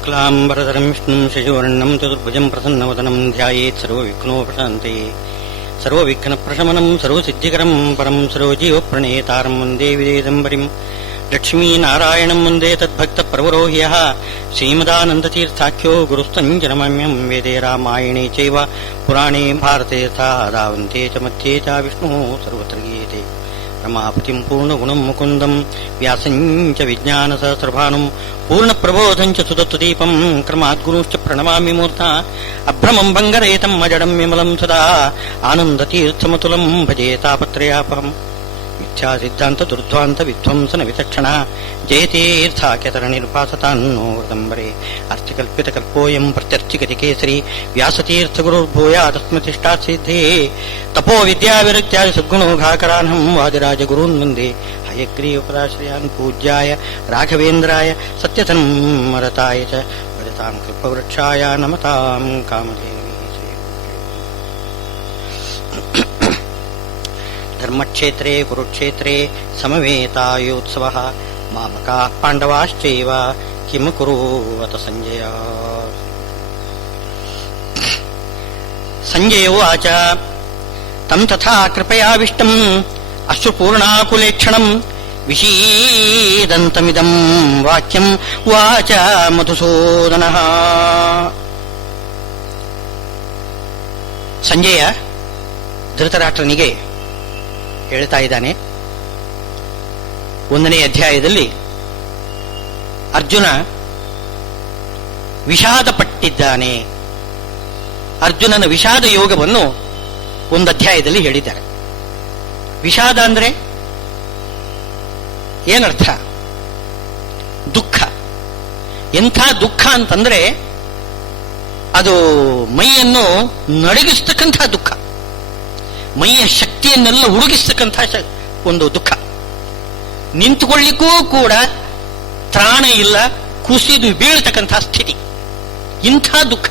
शुक्लाम्बरधरं विष्णुं शशिवर्णं चतुर्भुजं प्रसन्नवदनं ध्यायेत् सर्वविघ्नोपशान्तये सर्वविघ्नप्रशमनं सर्वसिद्धिकरं परं सर्वजीवप्रणेतारं वन्दे विदेदम्बरिं लक्ष्मीनारायणं वन्दे तद्भक्तप्रवरोह्यः श्रीमदानन्दतीर्थाख्यो गुरुस्तञ्जनमम्यं वेदे रामायणे चैव पुराणे भारते तथा धावन्ते च मध्ये च विष्णुः सर्वत्र गीयते रमापतिं पूर्णगुणं मुकुन्दं व्यासं च विज्ञानसहस्रभानुं पूर्णप्रबोधं च सुदत्तदीपं क्रमाद्गुरुश्च प्रणमामि मूर्धा अभ्रमं भङ्गरहितं अजडं विमलं सदा आनन्दतीर्थमतुलं भजे तापत्रयापहम् मिथ्यासिद्धान्तदुर्ध्वान्त विध्वंसन विचक्षण जयतीर्थाख्यतरनिर्भासतान्नो वृदम्बरे अर्चिकल्पितकल्पोऽयं प्रत्यर्चिगतिकेसरी व्यासतीर्थगुरुर्भूयादस्मतिष्ठासिद्धे तपो विद्याविरक्त्यादि सद्गुणोघाकरान्हं वादिराजगुरून् वन्दे हयग्रीवपदाश्रयान् पूज्याय राघवेन्द्राय सत्यधनं मरताय च भजतां कल्पवृक्षाय नमतां कामधेनवे। धर्मक्षेत्रे कुरुक्षेत्रे समवेतायोत्सवः मामकाः पाण्डवाश्चैव किं कुरुवत संजय। संजय उवाच तं तथा कृपयाविष्टम् अश्रुपूर्णाकुलेक्षणम् विषीदन्तमिदं वाक्यम् उवाच मधुसूदनः। ಸಂಜಯ ಧೃತರಾಷ್ಟ್ರನಿಗೆ ಹೇಳ್ತಾ ಇದ್ದಾನೆ, 1ನೇ ಅಧ್ಯಾಯದಲ್ಲಿ ಅರ್ಜುನ ವಿಷಾದಪಟ್ಟಿದ್ದಾನೆ. ಅರ್ಜುನನ ವಿಷಾದ ಯೋಗವನ್ನು ಒಂದು ಅಧ್ಯಾಯದಲ್ಲಿ ಹೇಳಿದ್ದಾರೆ. ವಿಷಾದ ಅಂದ್ರೆ ಏನರ್ಥ? ದುಃಖ. ಎಂಥ ದುಃಖ ಅಂತಂದ್ರೆ ಅದು ಮೈಯನ್ನು ನಡಗಿಸ್ತಕ್ಕಂಥ ದುಃಖ, ಮೈಯ ಶಕ್ತಿಯನ್ನೆಲ್ಲ ಉಡುಗಿಸ್ತಕ್ಕಂಥ ಒಂದು ದುಃಖ. ನಿಂತುಕೊಳ್ಳಿಕ್ಕೂ ಕೂಡ ತ್ರಾಣ ಇಲ್ಲ, ಕುಸಿದು ಬೀಳ್ತಕ್ಕಂಥ ಸ್ಥಿತಿ. ಇಂಥ ದುಃಖ,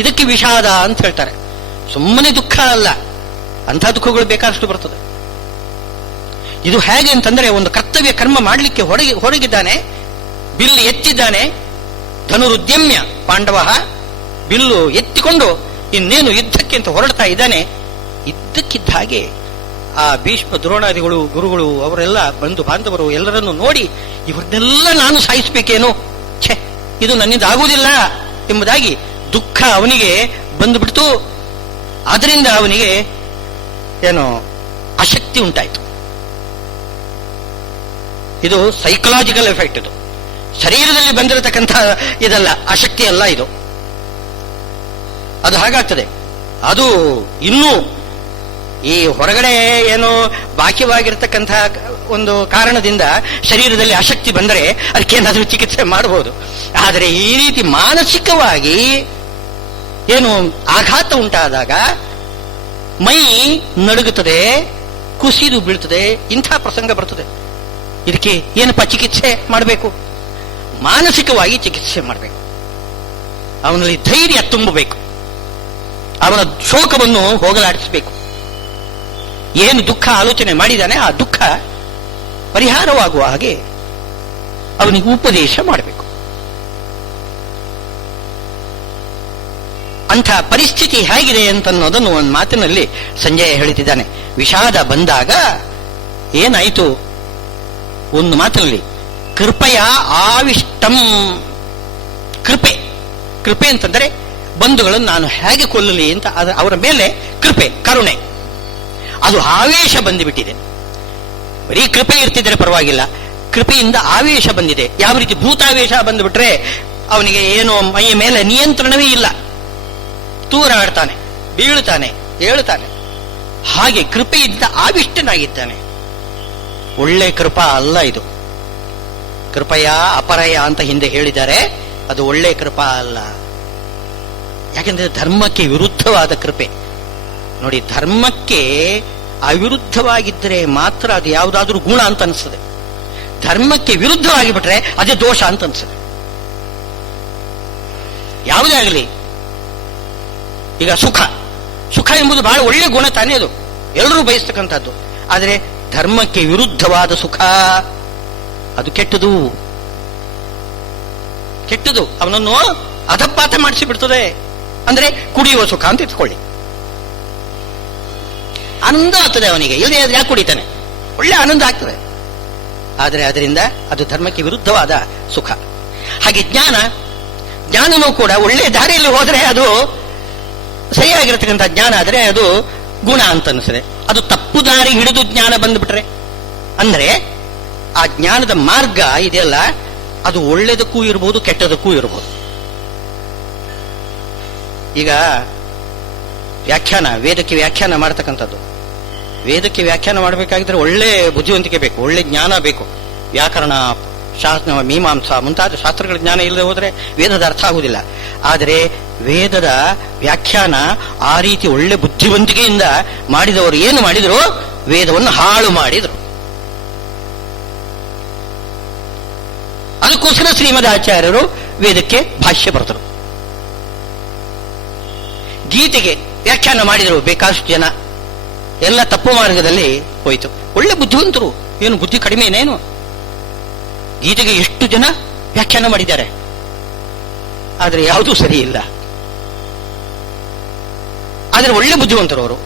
ಇದಕ್ಕೆ ವಿಷಾದ ಅಂತ ಹೇಳ್ತಾರೆ. ಸುಮ್ಮನೆ ದುಃಖ ಅಲ್ಲ, ಅಂಥ ದುಃಖಗಳು ಬೇಕಾದಷ್ಟು ಬರ್ತದೆ. ಇದು ಹೇಗೆ ಅಂತಂದ್ರೆ, ಒಂದು ಕರ್ತವ್ಯ ಕರ್ಮ ಮಾಡಲಿಕ್ಕೆ ಹೊರಗಿದ್ದಾನೆ, ಬಿಲ್ಲು ಎತ್ತಿದ್ದಾನೆ. ಧನುರುದ್ಯಮ್ಯ ಪಾಂಡವ, ಬಿಲ್ಲು ಎತ್ತಿಕೊಂಡು ಇನ್ನೇನು ಯುದ್ಧಕ್ಕೆ ಅಂತ ಹೊರಡ್ತಾ ಇದ್ದಾನೆ. ಇದ್ದಕ್ಕಿದ್ದ ಹಾಗೆ ಆ ಭೀಷ್ಮ ದ್ರೋಣಾದಿಗಳು, ಗುರುಗಳು, ಅವರೆಲ್ಲ ಬಂಧು ಬಾಂಧವರು ಎಲ್ಲರನ್ನು ನೋಡಿ ಇವರನ್ನೆಲ್ಲ ನಾನು ಸಾಯಿಸಬೇಕೇನು, ಛೆ ಇದು ನನ್ನಿಂದ ಆಗುವುದಿಲ್ಲ ಎಂಬುದಾಗಿ ದುಃಖ ಅವನಿಗೆ ಬಂದುಬಿಡ್ತು. ಆದ್ರಿಂದ ಅವನಿಗೆ ಏನು ಆಸಕ್ತಿ ಉಂಟಾಯಿತು. ಇದು ಸೈಕಲಾಜಿಕಲ್ ಎಫೆಕ್ಟ್. ಇದು ಶರೀರದಲ್ಲಿ ಬಂದಿರತಕ್ಕಂಥ ಇದಲ್ಲ, ಆಸಕ್ತಿ ಅಲ್ಲ ಇದು. ಅದು ಹಾಗಾಗ್ತದೆ. ಅದು ಇನ್ನೂ ಈ ಹೊರಗಡೆ ಏನೋ ಬಾಕ್ಯವಾಗಿರ್ತಕ್ಕಂಥ ಒಂದು ಕಾರಣದಿಂದ ಶರೀರದಲ್ಲಿ ಆಸಕ್ತಿ ಬಂದರೆ ಅದಕ್ಕೇನಾದರೂ ಚಿಕಿತ್ಸೆ ಮಾಡಬಹುದು. ಆದರೆ ಈ ರೀತಿ ಮಾನಸಿಕವಾಗಿ ಏನು ಆಘಾತ ಉಂಟಾದಾಗ ಮೈ ನಡುಗುತ್ತದೆ, ಕುಸಿದು ಬೀಳ್ತದೆ, ಇಂಥ ಪ್ರಸಂಗ ಬರ್ತದೆ. ಇದಕ್ಕೆ ಏನಪ್ಪ ಚಿಕಿತ್ಸೆ ಮಾಡಬೇಕು? ಮಾನಸಿಕವಾಗಿ ಚಿಕಿತ್ಸೆ ಮಾಡಬೇಕು. ಅವನಲ್ಲಿ ಧೈರ್ಯ ತುಂಬಬೇಕು, ಅವನ ಶೋಕವನ್ನು ಹೋಗಲಾಡಿಸಬೇಕು. ಏನು ದುಃಖ ಆಲೋಚನೆ ಮಾಡಿದ್ದಾನೆ ಆ ದುಃಖ ಪರಿಹಾರವಾಗುವ ಹಾಗೆ ಅವನಿಗೆ ಉಪದೇಶ ಮಾಡಬೇಕು. ಅಂಥ ಪರಿಸ್ಥಿತಿ ಹೇಗಿದೆ ಅಂತನ್ನೋದನ್ನು ಒಂದು ಮಾತಿನಲ್ಲಿ ಸಂಜಯ ಹೇಳ್ತಿದ್ದಾನೆ. ವಿಷಾದ ಬಂದಾಗ ಏನಾಯಿತು? ಒಂದು ಮಾತಿನಲ್ಲಿ ಕೃಪೆಯ ಆವಿಷ್ಟಂ. ಕೃಪೆ, ಕೃಪೆ ಅಂತಂದರೆ ಬಂಧುಗಳನ್ನು ನಾನು ಹೇಗೆ ಕೊಲ್ಲಲಿ ಅಂತ ಅವರ ಮೇಲೆ ಕೃಪೆ, ಕರುಣೆ, ಅದು ಆವೇಶ ಬಂದುಬಿಟ್ಟಿದೆ. ಬರೀ ಕೃಪೆ ಇರ್ತಿದ್ರೆ ಪರವಾಗಿಲ್ಲ, ಕೃಪೆಯಿಂದ ಆವೇಶ ಬಂದಿದೆ. ಯಾವ ರೀತಿ ಭೂತಾವೇಶ ಬಂದುಬಿಟ್ರೆ ಅವನಿಗೆ ಏನು ಮೈಯ ಮೇಲೆ ನಿಯಂತ್ರಣವೇ ಇಲ್ಲ, ತೂರಾಡ್ತಾನೆ, ಬೀಳುತ್ತಾನೆ, ಏಳುತ್ತಾನೆ. ಹಾಗೆ ಕೃಪೆಯಿಂದ ಆವಿಷ್ಟನಾಗಿದ್ದಾನೆ. ಒಳ್ಳೆ ಕೃಪಾ ಅಲ್ಲ ಇದು. ಕೃಪೆಯ ಅಪರಯ ಅಂತ ಹಿಂದೆ ಹೇಳಿದ್ದಾರೆ, ಅದು ಒಳ್ಳೆ ಕೃಪಾ ಅಲ್ಲ. ಯಾಕೆಂದ್ರೆ ಧರ್ಮಕ್ಕೆ ವಿರುದ್ಧವಾದ ಕೃಪೆ. ನೋಡಿ, ಧರ್ಮಕ್ಕೆ ಅವಿರುದ್ಧವಾಗಿದ್ದರೆ ಮಾತ್ರ ಅದು ಯಾವುದಾದ್ರೂ ಗುಣ ಅಂತ ಅನಿಸ್ತದೆ. ಧರ್ಮಕ್ಕೆ ವಿರುದ್ಧವಾಗಿ ಬಿಟ್ರೆ ಅದೇ ದೋಷ ಅಂತ ಅನ್ಸುತ್ತೆ. ಯಾವುದೇ ಆಗಲಿ, ಈಗ ಸುಖ, ಸುಖ ಎಂಬುದು ಬಹಳ ಒಳ್ಳೆ ಗುಣ ತಾನೇ, ಅದು ಎಲ್ಲರೂ ಬಯಸ್ತಕ್ಕಂಥದ್ದು. ಆದರೆ ಧರ್ಮಕ್ಕೆ ವಿರುದ್ಧವಾದ ಸುಖ ಅದು ಕೆಟ್ಟದು. ಕೆಟ್ಟದು, ಅವನನ್ನು ಅಧಪಾತ ಮಾಡಿಸಿ ಬಿಡ್ತದೆ. ಅಂದ್ರೆ ಕುಡಿಯುವ ಸುಖ ಅಂತ ಇಟ್ಕೊಳ್ಳಿ, ಆನಂದ ಆಗ್ತದೆ ಅವನಿಗೆ, ಇಲ್ಲದೆ ಯಾಕೆ ಕುಡಿತಾನೆ? ಒಳ್ಳೆ ಆನಂದ ಆಗ್ತದೆ. ಆದರೆ ಅದರಿಂದ ಅದು ಧರ್ಮಕ್ಕೆ ವಿರುದ್ಧವಾದ ಸುಖ. ಹಾಗೆ ಜ್ಞಾನನೂ ಕೂಡ ಒಳ್ಳೆ ದಾರಿಯಲ್ಲಿ ಹೋದರೆ ಅದು ಸರಿಯಾಗಿರತಕ್ಕಂಥ ಜ್ಞಾನ, ಆದರೆ ಅದು ಗುಣ ಅಂತ ಅನಿಸಿದೆ. ಅದು ತಪ್ಪು ದಾರಿ ಹಿಡಿದು ಜ್ಞಾನ ಬಂದ್ಬಿಟ್ರೆ, ಅಂದ್ರೆ ಆ ಜ್ಞಾನದ ಮಾರ್ಗ ಇದೆಯಲ್ಲ, ಅದು ಒಳ್ಳೆದಕ್ಕೂ ಇರಬಹುದು, ಕೆಟ್ಟದಕ್ಕೂ ಇರಬಹುದು. ಈಗ ವ್ಯಾಖ್ಯಾನ, ವೇದಕ್ಕೆ ವ್ಯಾಖ್ಯಾನ ಮಾಡತಕ್ಕಂಥದ್ದು, ವೇದಕ್ಕೆ ವ್ಯಾಖ್ಯಾನ ಮಾಡಬೇಕಾಗಿದ್ರೆ ಒಳ್ಳೆ ಬುದ್ಧಿವಂತಿಕೆ ಬೇಕು, ಒಳ್ಳೆ ಜ್ಞಾನ ಬೇಕು. ವ್ಯಾಕರಣ, ಶಾಸ್ತ್ರ, ಮೀಮಾಂಸಾ ಮುಂತಾದ ಶಾಸ್ತ್ರಗಳ ಜ್ಞಾನ ಇಲ್ಲದೆ ಹೋದರೆ ವೇದದ ಅರ್ಥ ಆಗುವುದಿಲ್ಲ. ಆದರೆ ವೇದದ ವ್ಯಾಖ್ಯಾನ ಆ ರೀತಿ ಒಳ್ಳೆ ಬುದ್ಧಿವಂತಿಕೆಯಿಂದ ಮಾಡಿದವರು ಏನು ಮಾಡಿದ್ರು? ವೇದವನ್ನು ಹಾಳು ಮಾಡಿದರು. ಅದಕ್ಕೋಸ್ಕರ ಶ್ರೀಮದಾಚಾರ್ಯರು ವೇದಕ್ಕೆ ಭಾಷ್ಯ ಬರೆದರು. ಗೀತೆಗೆ ವ್ಯಾಖ್ಯಾನ ಮಾಡಿದರು ಬೇಕಾದಷ್ಟು ಜನ, ಎಲ್ಲ ತಪ್ಪು ಮಾರ್ಗದಲ್ಲಿ ಹೋಯಿತು. ಒಳ್ಳೆ ಬುದ್ಧಿವಂತರು, ಏನು ಬುದ್ಧಿ ಕಡಿಮೆ ಏನೇನು? ಗೀತೆಗೆ ಎಷ್ಟು ಜನ ವ್ಯಾಖ್ಯಾನ ಮಾಡಿದ್ದಾರೆ, ಆದರೆ ಯಾವುದೂ ಸರಿ ಇಲ್ಲ. ಆದರೆ ಒಳ್ಳೆ ಬುದ್ಧಿವಂತರು ಅವರು.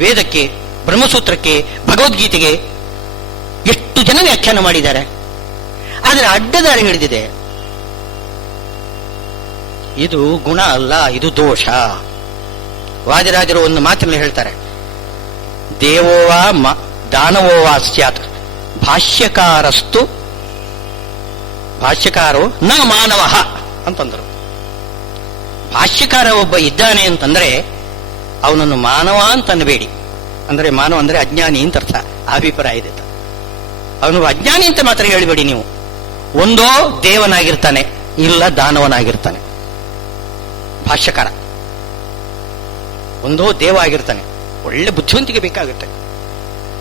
ವೇದಕ್ಕೆ, ಬ್ರಹ್ಮಸೂತ್ರಕ್ಕೆ, ಭಗವದ್ಗೀತೆಗೆ ಎಷ್ಟು ಜನ ವ್ಯಾಖ್ಯಾನ ಮಾಡಿದ್ದಾರೆ, ಆದರೆ ಅಡ್ಡದಾರಿ ಹಿಡಿದಿದೆ. ಇದು ಗುಣ ಅಲ್ಲ, ಇದು ದೋಷ. ವಾದಿರಾಜರು ಒಂದು ಮಾತಿನಲ್ಲಿ ಹೇಳ್ತಾರೆ, ದೇವೋವಾ ದಾನವೋವಾ ಸ್ಯಾತ್ ಭಾಷ್ಯಕಾರೋ ನ ಮಾನವ ಅಂತಂದರು. ಭಾಷ್ಯಕಾರ ಒಬ್ಬ ಇದ್ದಾನೆ ಅಂತಂದ್ರೆ ಅವನನ್ನು ಮಾನವ ಅಂತ ಅನ್ನಬೇಡಿ. ಅಂದ್ರೆ ಮಾನವ ಅಂದ್ರೆ ಅಜ್ಞಾನಿ ಅಂತ ಅರ್ಥ, ಅಭಿಪ್ರಾಯ ಇದೆ. ಅವನು ಅಜ್ಞಾನಿ ಅಂತ ಮಾತ್ರ ಹೇಳಿಬೇಡಿ ನೀವು. ಒಂದೋ ದೇವನಾಗಿರ್ತಾನೆ, ಇಲ್ಲ ದಾನವನಾಗಿರ್ತಾನೆ ಭಾಷ್ಯಕಾರ. ಒಂದೋ ದೇವ ಆಗಿರ್ತಾನೆ, ಒಳ್ಳೆ ಬುದ್ಧಿವಂತಿಕೆ ಬೇಕಾಗುತ್ತೆ.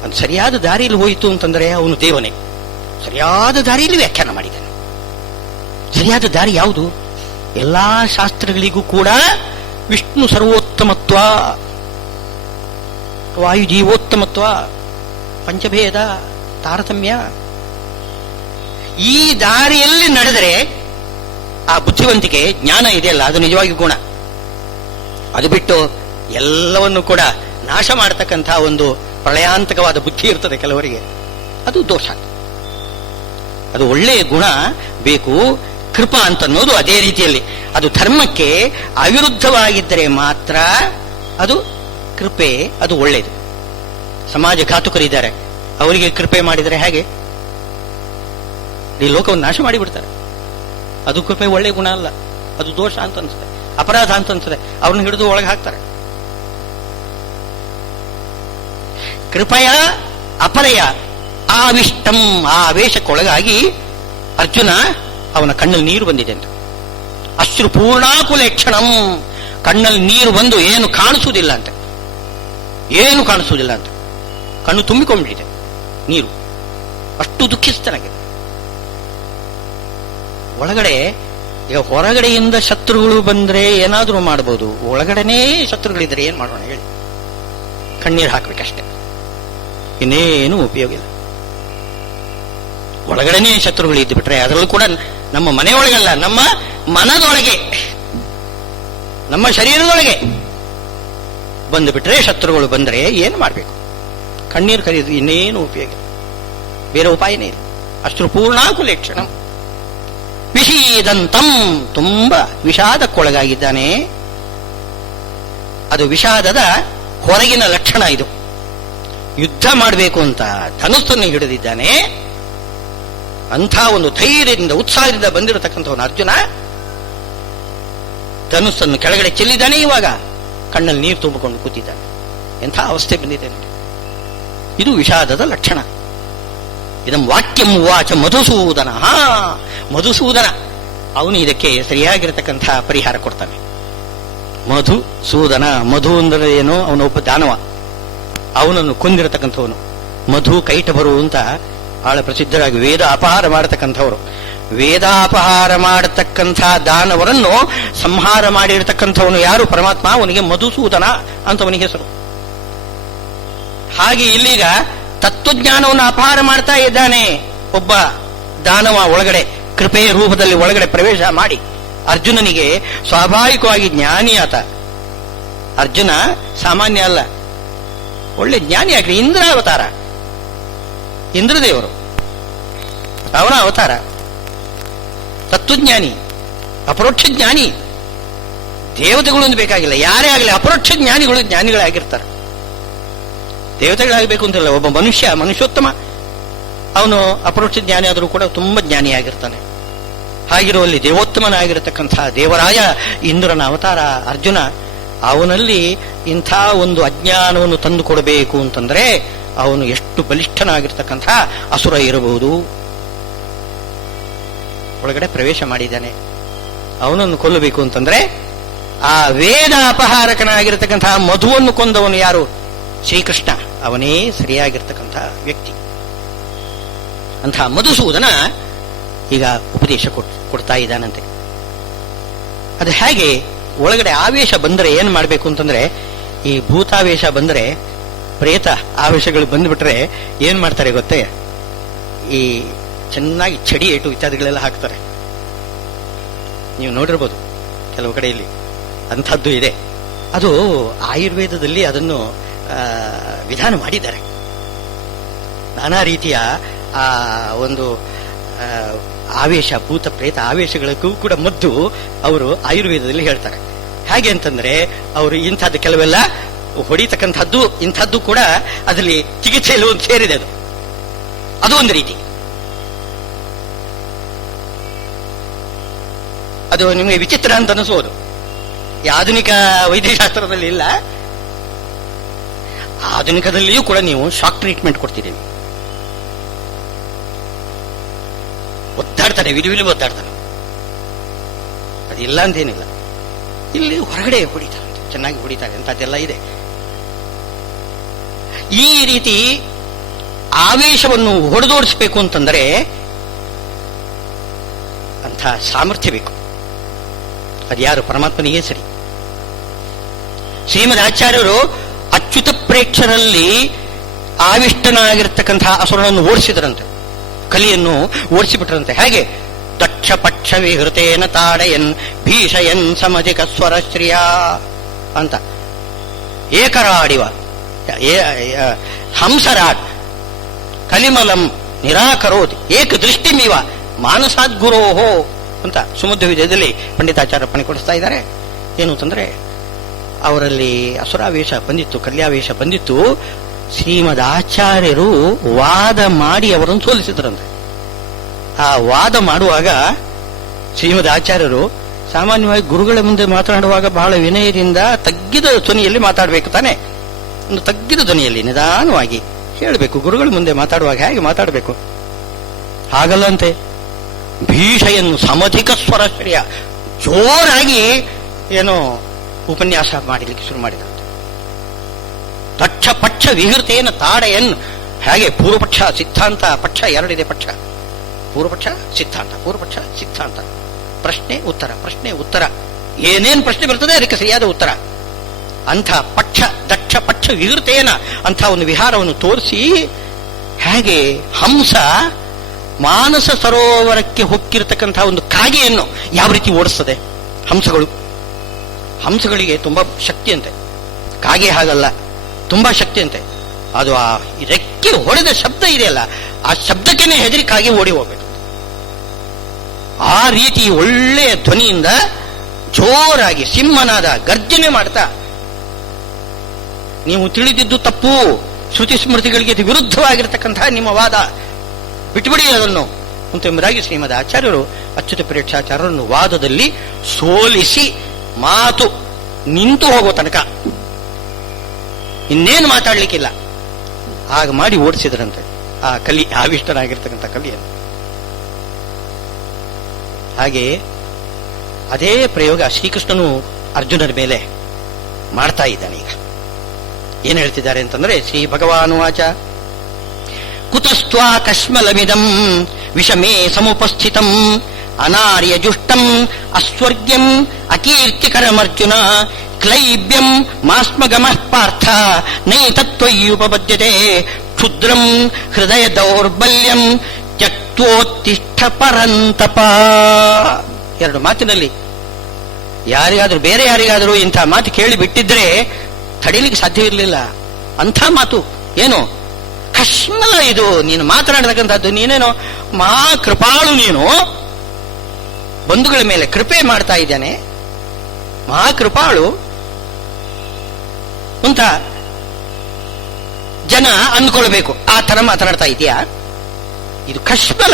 ಅದು ಸರಿಯಾದ ದಾರಿಯಲ್ಲಿ ಹೋಯಿತು ಅಂತಂದ್ರೆ ಅವನು ದೇವನೇ. ಸರಿಯಾದ ದಾರಿಯಲ್ಲಿ ವ್ಯಾಖ್ಯಾನ ಮಾಡಿದ್ದಾನೆ. ಸರಿಯಾದ ದಾರಿ ಯಾವುದು? ಎಲ್ಲಾ ಶಾಸ್ತ್ರಗಳಿಗೂ ಕೂಡ ವಿಷ್ಣು ಸರ್ವೋತ್ತಮತ್ವ, ವಾಯುಜೀವೋತ್ತಮತ್ವ, ಪಂಚಭೇದ, ತಾರತಮ್ಯ, ಈ ದಾರಿಯಲ್ಲಿ ನಡೆದರೆ ಆ ಬುದ್ಧಿವಂತಿಕೆ, ಜ್ಞಾನ ಇದೆಯಲ್ಲ, ಅದು ನಿಜವಾಗಿ ಗುಣ. ಅದು ಬಿಟ್ಟು ಎಲ್ಲವನ್ನು ಕೂಡ ನಾಶ ಮಾಡತಕ್ಕಂಥ ಒಂದು ಪ್ರಳಯಾಂತಕವಾದ ಬುದ್ಧಿ ಇರ್ತದೆ ಕೆಲವರಿಗೆ, ಅದು ದೋಷ. ಅದು ಒಳ್ಳೆಯ ಗುಣ ಬೇಕು. ಕೃಪಾ ಅಂತನ್ನೋದು ಅದೇ ರೀತಿಯಲ್ಲಿ, ಅದು ಧರ್ಮಕ್ಕೆ ಅವಿರುದ್ಧವಾಗಿದ್ದರೆ ಮಾತ್ರ ಅದು ಕೃಪೆ, ಅದು ಒಳ್ಳೆಯದು. ಸಮಾಜಘಾತುಕರಿದ್ದಾರೆ, ಅವರಿಗೆ ಕೃಪೆ ಮಾಡಿದರೆ ಹೇಗೆ? ಈ ಲೋಕವನ್ನು ನಾಶ ಮಾಡಿಬಿಡ್ತಾರೆ. ಅದು ಕೃಪೆ ಒಳ್ಳೆಯ ಗುಣ ಅಲ್ಲ, ಅದು ದೋಷ ಅಂತ ಅನ್ಸುತ್ತೆ, ಅಪರಾಧ ಅಂತ ಅನ್ಸುತ್ತೆ. ಅವ್ರನ್ನ ಹಿಡಿದು ಒಳಗೆ ಹಾಕ್ತಾರೆ. ಕೃಪೆಯ ಅಪರಯ ಆವಿಷ್ಟಂ, ಆ ಆವೇಶಕ್ಕೊಳಗಾಗಿ ಅರ್ಜುನ, ಅವನ ಕಣ್ಣಲ್ಲಿ ನೀರು ಬಂದಿದೆ ಅಂತ. ಅಶ್ರು ಪೂರ್ಣಾಕುಲೇಕ್ಷಣಂ, ಕಣ್ಣಲ್ಲಿ ನೀರು ಬಂದು ಏನು ಕಾಣಿಸುವುದಿಲ್ಲ ಅಂತ, ಏನು ಕಾಣಿಸುವುದಿಲ್ಲ ಅಂತ, ಕಣ್ಣು ತುಂಬಿಕೊಂಡಿದೆ ನೀರು, ಅಷ್ಟು ದುಃಖಿಸ್ತಾನಾಗಿದೆ. ಒಳಗಡೆ ಈಗ ಹೊರಗಡೆಯಿಂದ ಶತ್ರುಗಳು ಬಂದ್ರೆ ಏನಾದರೂ ಮಾಡಬಹುದು, ಒಳಗಡೆನೇ ಶತ್ರುಗಳಿದ್ರೆ ಏನ್ ಮಾಡೋಣ ಹೇಳಿ? ಕಣ್ಣೀರು ಹಾಕ್ಬೇಕಷ್ಟೆ, ಇನ್ನೇನು ಉಪಯೋಗ ಇಲ್ಲ. ಒಳಗಡೆನೇ ಶತ್ರುಗಳು ಇದ್ದು ಬಿಟ್ರೆ, ಅದರಲ್ಲೂ ಕೂಡ ನಮ್ಮ ಮನೆಯೊಳಗಲ್ಲ, ನಮ್ಮ ಮನದೊಳಗೆ, ನಮ್ಮ ಶರೀರದೊಳಗೆ ಬಂದು ಬಿಟ್ರೆ, ಶತ್ರುಗಳು ಬಂದ್ರೆ ಏನು ಮಾಡಬೇಕು? ಕಣ್ಣೀರು ಕರೆಯೋದು, ಇನ್ನೇನು ಉಪಯೋಗ, ಬೇರೆ ಉಪಾಯನೇ ಇಲ್ಲ. ಅಷ್ಟು ಪೂರ್ಣಾಕುಲೇಕ್ಷಣ ವಿಷೀದಂತಂ, ತುಂಬಾ ವಿಷಾದಕ್ಕೊಳಗಾಗಿದ್ದಾನೆ. ಅದು ವಿಷಾದದ ಹೊರಗಿನ ಲಕ್ಷಣ. ಇದು ಯುದ್ಧ ಮಾಡಬೇಕು ಅಂತ ಧನುಸ್ಸನ್ನು ಹಿಡಿದಿದ್ದಾನೆ. ಅಂಥ ಒಂದು ಧೈರ್ಯದಿಂದ, ಉತ್ಸಾಹದಿಂದ ಬಂದಿರತಕ್ಕಂಥವನು ಅರ್ಜುನ ಧನುಸ್ಸನ್ನು ಕೆಳಗಡೆ ಚೆಲ್ಲಿದ್ದಾನೆ. ಇವಾಗ ಕಣ್ಣಲ್ಲಿ ನೀರು ತುಂಬಿಕೊಂಡು ಕೂತಿದ್ದಾನೆ. ಎಂಥ ಅವಸ್ಥೆ ಬಂದಿದೆ ನೋಡಿ. ಇದು ವಿಷಾದದ ಲಕ್ಷಣ. ಇದಂ ವಾಕ್ಯಂ ವಾಚ ಮಧುಸೂದನ. ಮಧುಸೂದನ ಅವನು ಇದಕ್ಕೆ ಸರಿಯಾಗಿರತಕ್ಕಂಥ ಪರಿಹಾರ ಕೊಡ್ತಾನೆ. ಮಧುಸೂದನ, ಮಧು ಅಂದರೆ ಏನು? ಅವನೊಬ್ಬ ದಾನವ, ಅವನನ್ನು ಕೊಂದಿರತಕ್ಕಂಥವನು. ಮಧು ಕೈಟಭರು ಅಂತ ಬಹಳ ಪ್ರಸಿದ್ಧರಾಗಿ ವೇದ ಅಪಹಾರ ಮಾಡತಕ್ಕಂಥವರು. ವೇದಾಪಹಾರ ಮಾಡತಕ್ಕಂಥ ದಾನವರನ್ನು ಸಂಹಾರ ಮಾಡಿರತಕ್ಕಂಥವನು ಯಾರು? ಪರಮಾತ್ಮ. ಅವನಿಗೆ ಮಧುಸೂದನ ಅಂತವನಿಗೆ ಹೆಸರು. ಹಾಗೆ ಇಲ್ಲೀಗ ತತ್ವಜ್ಞಾನವನ್ನು ಅಪಹಾರ ಮಾಡ್ತಾ ಇದ್ದಾನೆ ಒಬ್ಬ ದಾನವ ಒಳಗಡೆ ಕೃಪೆಯ ರೂಪದಲ್ಲಿ ಒಳಗಡೆ ಪ್ರವೇಶ ಮಾಡಿ ಅರ್ಜುನನಿಗೆ ಸ್ವಾಭಾವಿಕವಾಗಿ ಜ್ಞಾನಿ ಆತ. ಅರ್ಜುನ ಸಾಮಾನ್ಯ ಅಲ್ಲ, ಒಳ್ಳೆ ಜ್ಞಾನಿ ಆಗ್ಲಿ. ಇಂದ್ರ ಅವತಾರ, ಇಂದ್ರದೇವರು ಅವನ ಅವತಾರ, ತತ್ವಜ್ಞಾನಿ, ಅಪರೋಕ್ಷ ಜ್ಞಾನಿ. ದೇವತೆಗಳು ಬೇಕಾಗಿಲ್ಲ, ಯಾರೇ ಆಗಲಿ ಅಪರೋಕ್ಷ ಜ್ಞಾನಿಗಳು ಜ್ಞಾನಿಗಳಾಗಿರ್ತಾರೆ. ದೇವತೆಗಳಾಗಬೇಕು ಅಂತಿಲ್ಲ. ಒಬ್ಬ ಮನುಷ್ಯೋತ್ತಮ ಅವನು ಅಪರೋಕ್ಷ ಜ್ಞಾನಿ ಆದರೂ ಕೂಡ ತುಂಬಾ ಜ್ಞಾನಿಯಾಗಿರ್ತಾನೆ. ಹಾಗಿರುವಲ್ಲಿ ದೇವೋತ್ತಮನಾಗಿರತಕ್ಕಂತಹ ದೇವರಾಯ ಇಂದ್ರನ ಅವತಾರ ಅರ್ಜುನ. ಅವನಲ್ಲಿ ಇಂಥ ಒಂದು ಅಜ್ಞಾನವನ್ನು ತಂದು ಕೊಡಬೇಕು ಅಂತಂದ್ರೆ ಅವನು ಎಷ್ಟು ಬಲಿಷ್ಠನಾಗಿರ್ತಕ್ಕಂಥ ಅಸುರ ಇರಬಹುದು. ಒಳಗಡೆ ಪ್ರವೇಶ ಮಾಡಿದ್ದಾನೆ. ಅವನನ್ನು ಕೊಲ್ಲಬೇಕು ಅಂತಂದ್ರೆ ಆ ವೇದ ಅಪಹಾರಕನಾಗಿರ್ತಕ್ಕಂತಹ ಮಧುವನ್ನು ಕೊಂದವನು ಯಾರು? ಶ್ರೀಕೃಷ್ಣ. ಅವನೇ ಸರಿಯಾಗಿರ್ತಕ್ಕಂತಹ ವ್ಯಕ್ತಿ. ಅಂತಹ ಮಧುಸೂದನ ಈಗ ಉಪದೇಶ ಕೊಡ್ತಾ ಇದ್ದಾನಂತೆ. ಅದು ಹೇಗೆ ಒಳಗಡೆ ಆವೇಶ ಬಂದರೆ ಏನ್ ಮಾಡ್ಬೇಕು ಅಂತಂದ್ರೆ, ಈ ಭೂತಾವೇಶ ಬಂದರೆ, ಪ್ರೇತ ಆವೇಶಗಳು ಬಂದ್ಬಿಟ್ರೆ ಏನ್ ಮಾಡ್ತಾರೆ ಗೊತ್ತೇ? ಈ ಚೆನ್ನಾಗಿ ಚಡಿ ಏಟು ಇತ್ಯಾದಿಗಳೆಲ್ಲ ಹಾಕ್ತಾರೆ. ನೀವು ನೋಡಿರ್ಬೋದು ಕೆಲವು ಕಡೆಯಲ್ಲಿ ಅಂಥದ್ದು ಇದೆ. ಅದು ಆಯುರ್ವೇದದಲ್ಲಿ ಅದನ್ನು ವಿಧಾನ ಮಾಡಿದ್ದಾರೆ. ನಾನಾ ರೀತಿಯ ಆ ಒಂದು ಆವೇಶ, ಭೂತ ಪ್ರೇತ ಆವೇಶಗಳಿಗೂ ಕೂಡ ಮದ್ದು ಅವರು ಆಯುರ್ವೇದದಲ್ಲಿ ಹೇಳ್ತಾರೆ. ಹೇಗೆ ಅಂತಂದ್ರೆ ಅವರು ಇಂಥದ್ದು ಕೆಲವೆಲ್ಲ ಹೊಡಿತಕ್ಕಂಥದ್ದು ಇಂಥದ್ದು ಕೂಡ ಅದರಲ್ಲಿ ಚಿಕಿತ್ಸೆಯಲ್ಲಿ ಒಂದು ಸೇರಿದೆ. ಅದು ಒಂದು ರೀತಿ. ಅದು ನಿಮಗೆ ವಿಚಿತ್ರ ಅಂತ ಅನಿಸಬಹುದು. ಈ ಆಧುನಿಕ ವೈದ್ಯಶಾಸ್ತ್ರದಲ್ಲಿ ಇಲ್ಲ. ಆಧುನಿಕದಲ್ಲಿಯೂ ಕೂಡ ನೀವು ಶಾಕ್ ಟ್ರೀಟ್ಮೆಂಟ್ ಕೊಡ್ತಿದ್ದೀವಿ. ಒದ್ದಾಡ್ತಾನೆ, ವಿಲು ಒದ್ದಾಡ್ತಾನೆ. ಅದಿಲ್ಲ ಅಂತೇನಿಲ್ಲ. ಇಲ್ಲಿ ಹೊರಗಡೆ ಹೊಡಿತಾರೆ, ಚೆನ್ನಾಗಿ ಹೊಡಿತಾರೆ, ಅಂತದ್ದೆಲ್ಲ ಇದೆ. ಈ ರೀತಿ ಆವೇಶವನ್ನು ಹೊಡೆದೋಡಿಸ್ಬೇಕು ಅಂತಂದರೆ ಅಂಥ ಸಾಮರ್ಥ್ಯ ಬೇಕು. ಅದ್ಯಾರು? ಪರಮಾತ್ಮನಿಗೆ ಸರಿ. ಶ್ರೀಮದ್ ಆಚಾರ್ಯರು ಅಚ್ಯುತ ಪ್ರೇಕ್ಷರಲ್ಲಿ ಆವಿಷ್ಟನಾಗಿರ್ತಕ್ಕಂತಹ ಅಸುರನನ್ನು ಓಡಿಸಿದರಂತೆ, ಕಲಿಯನ್ನು ಓಡಿಸಿಬಿಟ್ರಂತೆ. ಹೇಗೆ? ದಕ್ಷ ಪಕ್ಷ ವಿಹೃತೇನ ತಾಡಯನ್ ಭೀಷಯನ್ ಸಮಧಿಕ ಸ್ವರಶ್ರಿಯ ಅಂತ. ಏಕರಾಡಿವ ಹಂಸರಾಟ್ ಕಲಿಮಲಂ ನಿರಾಕರೋತಿ ಏಕ ದೃಷ್ಟಿಮಿವ ಮಾನಸಾದ್ಗುರೋಹೋ ಅಂತ ಸುಮಧ್ವ ವಿಜಯದಲ್ಲಿ ಪಂಡಿತಾಚಾರ್ಯ ಪಣಿ ಕೊಡಿಸ್ತಾ ಇದ್ದಾರೆ. ಏನು ಅಂತಂದ್ರೆ, ಅವರಲ್ಲಿ ಅಸುರಾವೇಶ ಬಂದಿತ್ತು, ಕಲ್ಯಾವೇಶ ಬಂದಿತ್ತು. ಶ್ರೀಮದ್ ಆಚಾರ್ಯರು ವಾದ ಮಾಡಿ ಅವರನ್ನು ಸೋಲಿಸಿದ್ರಂತೆ. ಆ ವಾದ ಮಾಡುವಾಗ ಶ್ರೀಮದ್ ಆಚಾರ್ಯರು ಸಾಮಾನ್ಯವಾಗಿ ಗುರುಗಳ ಮುಂದೆ ಮಾತನಾಡುವಾಗ ಬಹಳ ವಿನಯದಿಂದ ತಗ್ಗಿದ ಧ್ವನಿಯಲ್ಲಿ ಮಾತಾಡಬೇಕು ತಾನೆ. ಒಂದು ತಗ್ಗಿದ ಧ್ವನಿಯಲ್ಲಿ ನಿಧಾನವಾಗಿ ಹೇಳಬೇಕು. ಗುರುಗಳ ಮುಂದೆ ಮಾತಾಡುವಾಗ ಹೇಗೆ ಮಾತಾಡಬೇಕು? ಹಾಗಲ್ಲಂತೆ. ಭೀಷಯನ್ನು ಸಮಧಿಕ ಸ್ವರಶ್ರಿಯ ಜೋರಾಗಿ ಏನೋ ಉಪನ್ಯಾಸ ಮಾಡಲಿಕ್ಕೆ ಶುರು ಮಾಡಿದಂತೆ. ದಕ್ಷ ಪಕ್ಷ ವಿಹೃತೇನ ತಾಡಯನ್. ಹೇಗೆ? ಪೂರ್ವಪಕ್ಷ ಸಿದ್ಧಾಂತ ಪಕ್ಷ ಎರಡಿದೆ. ಪಕ್ಷ ಪೂರ್ವಪಕ್ಷ ಸಿದ್ಧಾಂತ, ಪೂರ್ವಪಕ್ಷ ಸಿದ್ಧಾಂತ, ಪ್ರಶ್ನೆ ಉತ್ತರ, ಪ್ರಶ್ನೆ ಉತ್ತರ. ಏನೇನು ಪ್ರಶ್ನೆ ಬರ್ತದೆ ಅದಕ್ಕೆ ಸರಿಯಾದ ಉತ್ತರ. ಅಂಥ ಪಕ್ಷ ದಕ್ಷ ಪಕ್ಷ ವಿಹೃತೇನ ಅಂಥ ಒಂದು ವಿಹಾರವನ್ನು ತೋರಿಸಿ, ಹೇಗೆ ಹಂಸ ಮಾನಸ ಸರೋವರಕ್ಕೆ ಹೊಕ್ಕಿರತಕ್ಕಂತಹ ಒಂದು ಕಾಗೆಯನ್ನು ಯಾವ ರೀತಿ ಓಡಿಸ್ತದೆ ಹಂಸಗಳು. ಹಂಸಗಳಿಗೆ ತುಂಬಾ ಶಕ್ತಿಯಂತೆ, ಕಾಗೆ ಹಾಗಲ್ಲ, ತುಂಬಾ ಶಕ್ತಿಯಂತೆ. ಅದು ಆ ರೆಕ್ಕೆ ಹೊಡೆದ ಶಬ್ದ ಇದೆಯಲ್ಲ, ಆ ಶಬ್ದಕ್ಕೇನೆ ಹೆದರಿ ಕಾಗೆ ಓಡಿ ಹೋಗ್ಬೇಕು. ಆ ರೀತಿ ಒಳ್ಳೆಯ ಧ್ವನಿಯಿಂದ ಜೋರಾಗಿ ಸಿಂಹನಾದ ಗರ್ಜನೆ ಮಾಡ್ತಾ, ನೀವು ತಿಳಿದಿದ್ದು ತಪ್ಪು, ಶ್ರುತಿ ಸ್ಮೃತಿಗಳಿಗೆ ವಿರುದ್ಧವಾಗಿರ್ತಕ್ಕಂತಹ ನಿಮ್ಮ ವಾದ, ಬಿಟ್ಟುಬಿಡಿ ಅದನ್ನು ಎಂಬುದಾಗಿ ಶ್ರೀಮದ್ ಆಚಾರ್ಯರು ಅಚ್ಯುತ ಪ್ರೇಕ್ಷಾಚಾರ್ಯರನ್ನು ವಾದದಲ್ಲಿ ಸೋಲಿಸಿ ಮಾತು ನಿಂತು ಹೋಗೋ ತನಕ ಇನ್ನೇನು ಮಾತಾಡ್ಲಿಕ್ಕಿಲ್ಲ ಆಗ ಮಾಡಿ ಓಡಿಸಿದ್ರಂತೆ ಆ ಕಲಿ, ಆವಿಷ್ಟನಾಗಿರ್ತಕ್ಕಂಥ ಕಲಿಯನ್ನು. ಹಾಗೆ ಅದೇ ಪ್ರಯೋಗ ಶ್ರೀಕೃಷ್ಣನು ಅರ್ಜುನನ ಮೇಲೆ ಮಾಡ್ತಾ ಇದ್ದಾನೆ. ಈಗ ಏನ್ ಹೇಳ್ತಿದ್ದಾರೆ ಅಂತಂದ್ರೆ, ಶ್ರೀ ಭಗವಾನುವಾಚ ಕುತಸ್ತ್ವಾ ಕಶ್ಮಲಮಿದಂ ವಿಷಮೇ ಸಮುಪಸ್ಥಿತಂ ಅನಾರ್ಯ ಜುಷ್ಟಂ ಅಸ್ವರ್ಗ್ಯಂ ಅಕೀರ್ತಿಕರಮರ್ಜುನ ಕ್ಲೈಬ್ಯಂ ಮಾಸ್ಮಗಮಃ ಪಾರ್ಥ ನೈತತ್ವಯ್ಯುಪಪದ್ಯತೆ ಕ್ಷುದ್ರಂ ಹೃದಯ ದೌರ್ಬಲ್ಯಂ ತ್ಯಕ್ತೋತ್ತಿಷ್ಠ ಪರಂತಪ. ಎರಡು ಮಾತಿನಲ್ಲಿ ಯಾರಿಗಾದ್ರೂ ಬೇರೆ ಯಾರಿಗಾದರೂ ಇಂಥ ಮಾತು ಕೇಳಿ ಬಿಟ್ಟಿದ್ರೆ ತಡೀಲಿಕ್ಕೆ ಸಾಧ್ಯವಿರಲಿಲ್ಲ. ಅಂಥ ಮಾತು ಏನು ಕಶ್ಮಲ ಇದು. ನೀನು ಮಾತನಾಡತಕ್ಕಂಥದ್ದು, ನೀನೇನೋ ಮಹಾ ಕೃಪಾಳು, ನೀನು ಬಂಧುಗಳ ಮೇಲೆ ಕೃಪೆ ಮಾಡ್ತಾ ಇದ್ದಾನೆ, ಮಹಾಕೃಪಾಳು ಅಂತ ಜನ ಅಂದ್ಕೊಳ್ಬೇಕು. ಆ ತರ ಮಾತನಾಡ್ತಾ ಇದೆಯಾ? ಇದು ಕಶ್ಮಲ,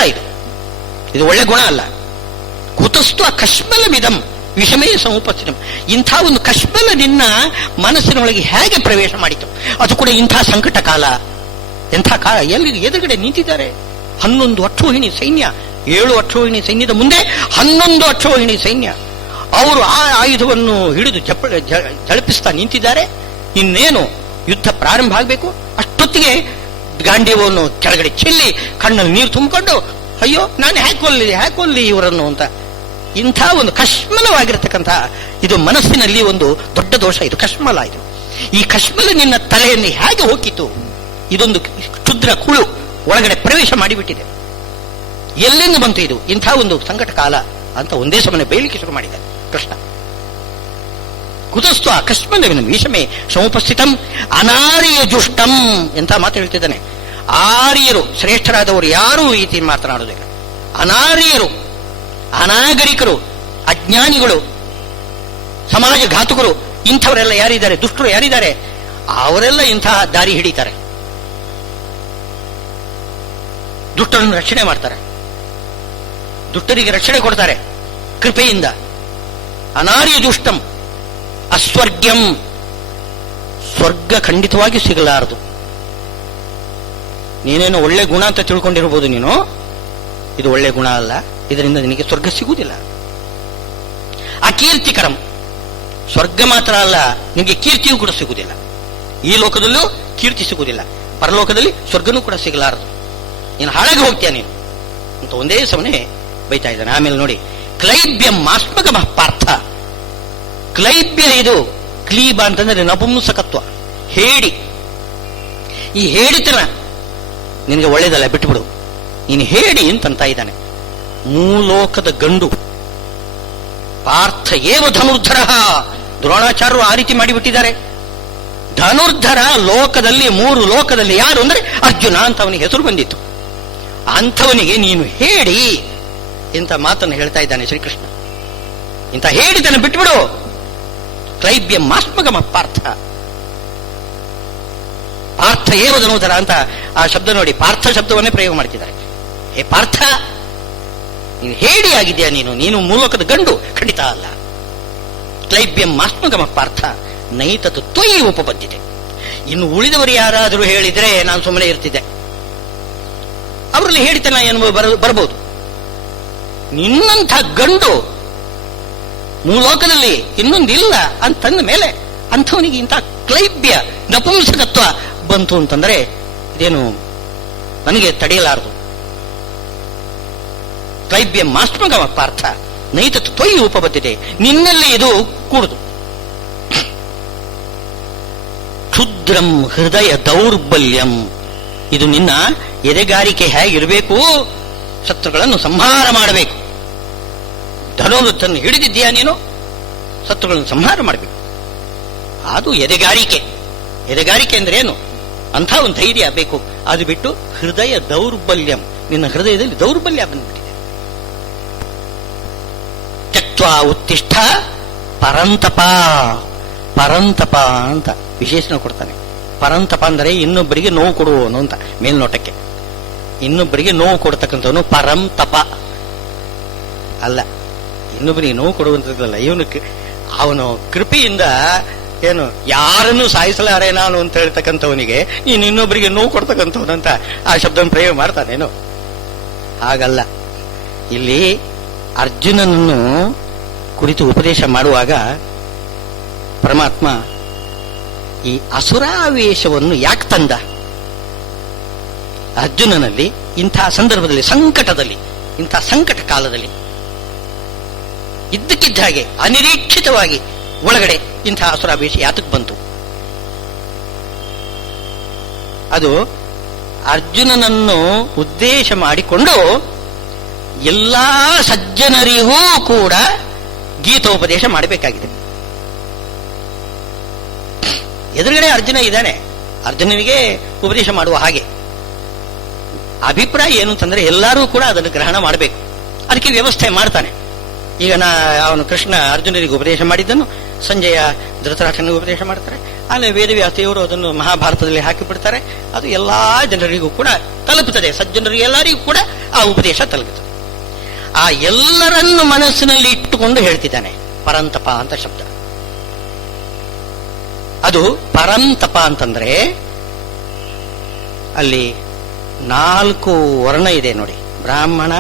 ಇದು ಒಳ್ಳೆ ಗುಣ ಅಲ್ಲ. ಕುತಸ್ತು ಆ ಕಶ್ಮಲ ವಿಧಂ ವಿಷಮೇ ಸಮುಪಸ್ಥಿತಂ. ಇಂಥ ಒಂದು ಕಶ್ಮಲ ನಿನ್ನ ಮನಸ್ಸಿನೊಳಗೆ ಹೇಗೆ ಪ್ರವೇಶ ಮಾಡಿತು? ಅದು ಕೂಡ ಇಂಥ ಸಂಕಟ ಕಾಲ, ಎಂಥ ಕಾಲ. ಎಲ್ಲಿ ಎದುರುಗಡೆ ನಿಂತಿದ್ದಾರೆ 11 ಅಕ್ಷೋಹಿಣಿ ಸೈನ್ಯ, 7 ಅಕ್ಷೋಹಿಣಿ ಸೈನ್ಯದ ಮುಂದೆ 11 ಅಕ್ಷೋಹಿಣಿ ಸೈನ್ಯ. ಅವರು ಆ ಆಯುಧವನ್ನು ಹಿಡಿದು ಜಳಪಿಸ್ತಾ ನಿಂತಿದ್ದಾರೆ. ಇನ್ನೇನು ಯುದ್ಧ ಪ್ರಾರಂಭ ಆಗಬೇಕು. ಅಷ್ಟೊತ್ತಿಗೆ ಗಾಂಡೀವವನ್ನು ಕೆಳಗಡೆ ಚೆಲ್ಲಿ ಕಣ್ಣಲ್ಲಿ ನೀರು ತುಂಬಿಕೊಂಡು, ಅಯ್ಯೋ ನಾನು ಹ್ಯಾಕೊಲ್ಲಿ ಇವರನ್ನು ಅಂತ. ಇಂಥ ಒಂದು ಕಶ್ಮಲವಾಗಿರತಕ್ಕಂಥ ಇದು ಮನಸ್ಸಿನಲ್ಲಿ ಒಂದು ದೊಡ್ಡ ದೋಷ. ಇದು ಕಶ್ಮಲ. ಇದು ಈ ಕಶ್ಮಲ ನಿನ್ನ ತಲೆಯಲ್ಲಿ ಹೇಗೆ ಹೋಗಿತ್ತು? ಇದೊಂದು ಕ್ಷುದ್ರ ಕುಳು ಒಳಗಡೆ ಪ್ರವೇಶ ಮಾಡಿಬಿಟ್ಟಿದೆ. ಎಲ್ಲಿಂದ ಬಂತು ಇದು? ಇಂಥ ಒಂದು ಸಂಕಟ ಕಾಲ ಅಂತ ಒಂದೇ ಸಮನೆ ಬಯಲಿಕ್ಕೆ ಶುರು ಮಾಡಿದ ಕೃಷ್ಣ. ಕುತಸ್ತು ಅಕಸ್ಮನ ವಿಷಮೆ ಸಮುಪಸ್ಥಿತಂ ಅನಾರ್ಯ ಜುಷ್ಟಂ. ಎಂಥ ಮಾತು ಹೇಳ್ತಿದ್ದಾನೆ. ಆರ್ಯರು ಶ್ರೇಷ್ಠರಾದವರು ಯಾರೂ ಈ ರೀತಿ ಮಾತನಾಡುವುದಿಲ್ಲ. ಅನಾರ್ಯರು, ಅನಾಗರಿಕರು, ಅಜ್ಞಾನಿಗಳು, ಸಮಾಜಘಾತುಕರು, ಇಂಥವರೆಲ್ಲ ಯಾರಿದ್ದಾರೆ, ದುಷ್ಟರು ಯಾರಿದ್ದಾರೆ, ಅವರೆಲ್ಲ ಇಂತಹ ದಾರಿ ಹಿಡಿತಾರೆ. ದುಷ್ಟರನ್ನು ರಕ್ಷಣೆ ಮಾಡ್ತಾರೆ, ದುಷ್ಟರಿಗೆ ರಕ್ಷಣೆ ಕೊಡ್ತಾರೆ ಕೃಪೆಯಿಂದ. ಅನಾರ್ಯ ದುಷ್ಟಂ ಅಸ್ವರ್ಗ್ಯಂ. ಸ್ವರ್ಗ ಖಂಡಿತವಾಗಿ ಸಿಗಲಾರದು. ನೀನೇನೋ ಒಳ್ಳೆ ಗುಣ ಅಂತ ತಿಳ್ಕೊಂಡಿರ್ಬೋದು ನೀನು, ಇದು ಒಳ್ಳೆ ಗುಣ ಅಲ್ಲ, ಇದರಿಂದ ನಿನಗೆ ಸ್ವರ್ಗ ಸಿಗುವುದಿಲ್ಲ. ಅಕೀರ್ತಿಕರಂ. ಸ್ವರ್ಗ ಮಾತ್ರ ಅಲ್ಲ, ನಿನಗೆ ಕೀರ್ತಿಯೂ ಕೂಡ ಸಿಗುವುದಿಲ್ಲ. ಈ ಲೋಕದಲ್ಲೂ ಕೀರ್ತಿ ಸಿಗುವುದಿಲ್ಲ, ಪರಲೋಕದಲ್ಲಿ ಸ್ವರ್ಗನೂ ಕೂಡ ಸಿಗಲಾರದು. ನೀನು ಹಾಳಾಗಿ ಹೋಗ್ತೀಯ ನೀನು ಅಂತ ಒಂದೇ ಸಮನೆ ಬೈತಾ ಇದ್ದಾನೆ. ಆಮೇಲೆ ನೋಡಿ, ಕ್ಲೈಬ್ಯಂ ಮಾಸ್ಮಗಮಃ ಪಾರ್ಥ. ಕ್ಲೈಬ್ಯ ಇದು ಕ್ಲೀಬ ಅಂತಂದ್ರೆ ನಪುಂಸಕತ್ವ, ಹೇಡಿ. ಈ ಹೇಡಿತನ ನಿನಗೆ ಒಳ್ಳೇದಲ್ಲ, ಬಿಟ್ಟುಬಿಡು, ನೀನು ಹೇಡಿ ಅಂತಂತ ಇದ್ದಾನೆ. ಮೂಲೋಕದ ಗಂಡು ಪಾರ್ಥ ಏವ ಧನುರ್ಧರ. ದ್ರೋಣಾಚಾರ್ಯರು ಆ ರೀತಿ ಮಾಡಿಬಿಟ್ಟಿದ್ದಾರೆ. ಧನುರ್ಧರ ಲೋಕದಲ್ಲಿ, 3 ಲೋಕದಲ್ಲಿ ಯಾರು ಅಂದ್ರೆ ಅರ್ಜುನ ಅಂತ ಅವನಿಗೆ ಹೆಸರು ಬಂದಿತ್ತು. ಅಂಥವನಿಗೆ ನೀನು ಹೇಳಿ ಇಂಥ ಮಾತನ್ನು ಹೇಳ್ತಾ ಇದ್ದಾನೆ ಶ್ರೀಕೃಷ್ಣ. ಇಂಥ ಹೇಳಿದನ ಬಿಟ್ಬಿಡು. ಕ್ಲೈಬ್ಯ ಮಾಸ್ಮಗಮ ಪಾರ್ಥ. ಪಾರ್ಥ ಏವ ಧನುರ್ಧರ ಅಂತ ಆ ಶಬ್ದ ನೋಡಿ, ಪಾರ್ಥ ಶಬ್ದವನ್ನೇ ಪ್ರಯೋಗ ಮಾಡ್ತಿದ್ದಾರೆ. ಹೇ ಪಾರ್ಥ, ನೀನು ಹೇಡಿ ಆಗಿದ್ಯಾ, ನೀನು ಮೂಲೋಕದ ಗಂಡು ಖಂಡಿತ ಅಲ್ಲ. ಕ್ಲೈಬ್ಯಂ ಮಾಸ್ಮಗಮ ಪಾರ್ಥ ನೈತತು ತ್ವಯಿ ಉಪಪದ್ಯತೆ. ಇನ್ನು ಉಳಿದವರು ಯಾರಾದರೂ ಹೇಳಿದ್ರೆ ನಾನು ಸುಮ್ಮನೆ ಇರ್ತಿದ್ದೆ, ಅವರಲ್ಲಿ ಹೇಳಿತನ ಎನ್ನುವ ಬರಬಹುದು. ನಿನ್ನಂಥ ಗಂಡು ಮೂಲೋಕದಲ್ಲಿ ಇನ್ನೊಂದಿಲ್ಲ ಅಂತಂದ ಮೇಲೆ ಅಂಥವನಿಗೆ ಇಂಥ ಕ್ಲೈಬ್ಯ ನಪುಂಸಕತ್ವ ಬಂತು ಅಂತಂದ್ರೆ ಇದೇನು ನನಗೆ ತಡೆಯಲಾರದು. ಕ್ಲೈಬ್ಯ ಮಾಸ್ಮಗಮ ಪಾರ್ಥ ನೈತತ್ತು ತ್ವಯಿ ಉಪಬದ್ಧತೆ. ನಿನ್ನಲ್ಲಿ ಇದು ಕೂಡುದು. ಕ್ಷುದ್ರಂ ಹೃದಯ ದೌರ್ಬಲ್ಯಂ. ಇದು ನಿನ್ನ ಎದೆಗಾರಿಕೆ ಹೇಗಿರಬೇಕು? ಶತ್ರುಗಳನ್ನು ಸಂಹಾರ ಮಾಡಬೇಕು. ಧನುರ್ಧನ್ನು ಹಿಡಿದಿದ್ದೀಯಾ ನೀನು, ಶತ್ರುಗಳನ್ನು ಸಂಹಾರ ಮಾಡಬೇಕು. ಅದು ಎದೆಗಾರಿಕೆ. ಎದೆಗಾರಿಕೆ ಅಂದ್ರೆ ಏನು? ಅಂಥ ಒಂದು ಧೈರ್ಯ ಬೇಕು. ಅದು ಬಿಟ್ಟು ಹೃದಯ ದೌರ್ಬಲ್ಯಂ, ನಿನ್ನ ಹೃದಯದಲ್ಲಿ ದೌರ್ಬಲ್ಯ ಬಂದ್ಬಿಟ್ಟಿದೆ. ತ್ಯಕ್ತ್ವಾ ಉತ್ತಿಷ್ಠ ಪರಂತಪ. ಪರಂತಪ ಅಂತ ವಿಶೇಷಣ ಕೊಡ್ತಾನೆ. ಪರಂತಪ ಅಂದರೆ ಇನ್ನೊಬ್ಬರಿಗೆ ನೋವು ಕೊಡುವವನು ಅಂತ ಮೇಲ್ನೋಟಕ್ಕೆ. ಇನ್ನೊಬ್ಬರಿಗೆ ನೋವು ಕೊಡ್ತಕ್ಕಂಥವನು ಪರಂತಪ ಅಲ್ಲ, ಇನ್ನೊಬ್ಬರಿಗೆ ನೋವು ಕೊಡುವಂಥದ್ದಲ್ಲ. ಅವನು ಕೃಪೆಯಿಂದ ಏನು ಯಾರನ್ನು ಸಾಯಿಸಲಾರೆ ನಾನು ಅಂತ ಹೇಳ್ತಕ್ಕಂಥವನಿಗೆ ನೀನು ಇನ್ನೊಬ್ಬರಿಗೆ ನೋವು ಕೊಡ್ತಕ್ಕಂಥವನಂತ ಆ ಶಬ್ದವನ್ನು ಪ್ರಯೋಗ ಮಾಡ್ತಾನೇನು? ಹಾಗಲ್ಲ. ಇಲ್ಲಿ ಅರ್ಜುನನನ್ನು ಕುರಿತು ಉಪದೇಶ ಮಾಡುವಾಗ ಪರಮಾತ್ಮ ಈ ಅಸುರಾವೇಶವನ್ನು ಯಾಕೆ ತಂದ? ಅರ್ಜುನನಲ್ಲಿ ಇಂಥ ಸಂದರ್ಭದಲ್ಲಿ, ಸಂಕಟದಲ್ಲಿ, ಇಂಥ ಸಂಕಟ ಕಾಲದಲ್ಲಿ ಇದ್ದಕ್ಕಿದ್ದ ಹಾಗೆ ಅನಿರೀಕ್ಷಿತವಾಗಿ ಒಳಗಡೆ ಇಂಥ ಅಸುರಾವೇಶ ಯಾತಕ್ಕೆ ಬಂತು? ಅದು ಅರ್ಜುನನನ್ನು ಉದ್ದೇಶ ಮಾಡಿಕೊಂಡು ಎಲ್ಲಾ ಸಜ್ಜನರಿಗೂ ಕೂಡ ಗೀತೋಪದೇಶ ಮಾಡಬೇಕಾಗಿದೆ. ಎದುರುಗಡೆ ಅರ್ಜುನ ಇದ್ದಾನೆ, ಅರ್ಜುನನಿಗೆ ಉಪದೇಶ ಮಾಡುವ ಹಾಗೆ. ಅಭಿಪ್ರಾಯ ಏನು ಅಂತಂದ್ರೆ ಎಲ್ಲರೂ ಕೂಡ ಅದನ್ನು ಗ್ರಹಣ ಮಾಡಬೇಕು, ಅದಕ್ಕೆ ವ್ಯವಸ್ಥೆ ಮಾಡ್ತಾನೆ. ಈಗ ಅವನು ಕೃಷ್ಣ ಅರ್ಜುನನಿಗೆ ಉಪದೇಶ ಮಾಡಿದ್ದನ್ನು ಸಂಜಯ ಧೃತರಾಷ್ಟ್ರನಿಗೆ ಉಪದೇಶ ಮಾಡ್ತಾರೆ. ಆಮೇಲೆ ವೇದವ್ಯಾಸದೇವರು ಅದನ್ನು ಮಹಾಭಾರತದಲ್ಲಿ ಹಾಕಿಬಿಡ್ತಾರೆ. ಅದು ಎಲ್ಲಾ ಜನರಿಗೂ ಕೂಡ ತಲುಪುತ್ತದೆ, ಸಜ್ಜನರಿಗೆ ಎಲ್ಲರಿಗೂ ಕೂಡ ಆ ಉಪದೇಶ ತಲುಪುತ್ತದೆ. ಆ ಎಲ್ಲರನ್ನು ಮನಸ್ಸಿನಲ್ಲಿ ಇಟ್ಟುಕೊಂಡು ಹೇಳ್ತಿದ್ದಾನೆ ಪರಂತಪ ಅಂತ ಶಬ್ದ. ಅದು ಪರಂತಪ ಅಂತಂದ್ರೆ ಅಲ್ಲಿ 4 ವರ್ಣ ಇದೆ ನೋಡಿ, ಬ್ರಾಹ್ಮಣ,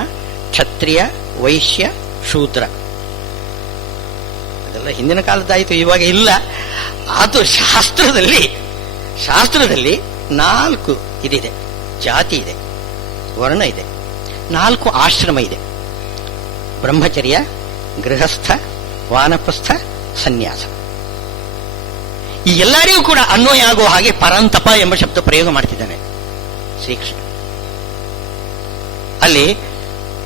ಕ್ಷತ್ರಿಯ, ವೈಶ್ಯ, ಶೂದ್ರ. ಅದೆಲ್ಲ ಹಿಂದಿನ ಕಾಲದಾಯಿತು, ಇವಾಗ ಇಲ್ಲ. ಅದು ಶಾಸ್ತ್ರದಲ್ಲಿ 4 ಇದಿದೆ, ಜಾತಿ ಇದೆ, ವರ್ಣ ಇದೆ, 4 ಆಶ್ರಮ ಇದೆ: ಬ್ರಹ್ಮಚರ್ಯ, ಗೃಹಸ್ಥ, ವಾನಪ್ರಸ್ಥ, ಸನ್ಯಾಸ. ಈ ಎಲ್ಲರಿಗೂ ಕೂಡ ಅನ್ವಯ ಆಗುವ ಹಾಗೆ ಪರಂತಪ ಎಂಬ ಶಬ್ದ ಪ್ರಯೋಗ ಮಾಡ್ತಿದ್ದಾನೆ ಶ್ರೀಕೃಷ್ಣ. ಅಲ್ಲಿ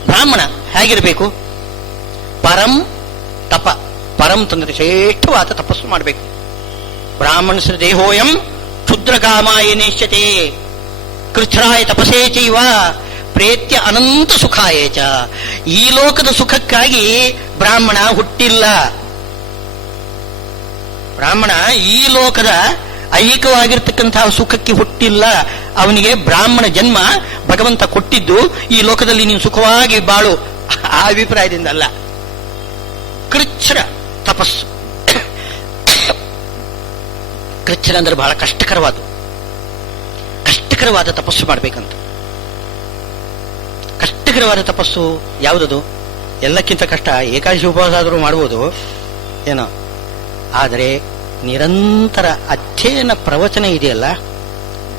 ಬ್ರಾಹ್ಮಣ ಹೇಗಿರಬೇಕು? ಪರಂ ತಪ. ಪರಂ ತಂದ್ರೆ ಶ್ರೇಷ್ಠವಾದ ತಪಸ್ಸು ಮಾಡಬೇಕು. ಬ್ರಾಹ್ಮಣ ದೇಹೋಯಂ ಕ್ಷುದ್ರಕಾಮಾಯ ನೇಷ್ಯತೆ ಕೃಚ್ಛ್ರಾಯ ತಪಸೇ ಚೈವ ಪ್ರೇತ್ಯ ಅನಂತ ಸುಖಾಯ ಚ. ಈ ಲೋಕದ ಸುಖಕ್ಕಾಗಿ ಬ್ರಾಹ್ಮಣ ಹುಟ್ಟಿಲ್ಲ. ಬ್ರಾಹ್ಮಣ ಈ ಲೋಕದ ಐಹಿಕವಾಗಿರ್ತಕ್ಕಂತಹ ಸುಖಕ್ಕೆ ಹುಟ್ಟಿಲ್ಲ. ಅವನಿಗೆ ಬ್ರಾಹ್ಮಣ ಜನ್ಮ ಭಗವಂತ ಕೊಟ್ಟಿದ್ದು ಈ ಲೋಕದಲ್ಲಿ ನೀನು ಸುಖವಾಗಿ ಬಾಳು ಆ ಅಭಿಪ್ರಾಯದಿಂದ ಅಲ್ಲ. ಕೃಚ್ಛ್ರ ತಪಸ್ಸು. ಕೃಚ್ಛ್ರ ಅಂದ್ರೆ ಬಹಳ ಕಷ್ಟಕರವಾದ ತಪಸ್ಸು ಮಾಡ್ಬೇಕಂತ. ಕಷ್ಟಕರವಾದ ತಪಸ್ಸು ಯಾವುದದು? ಎಲ್ಲಕ್ಕಿಂತ ಕಷ್ಟ ಏಕಾದಶಿ ಉಪವಾಸ ಆದರೂ ಮಾಡ್ಬೋದು ಏನೋ, ಆದರೆ ನಿರಂತರ ಅಧ್ಯಯನ ಪ್ರವಚನ ಇದೆಯಲ್ಲ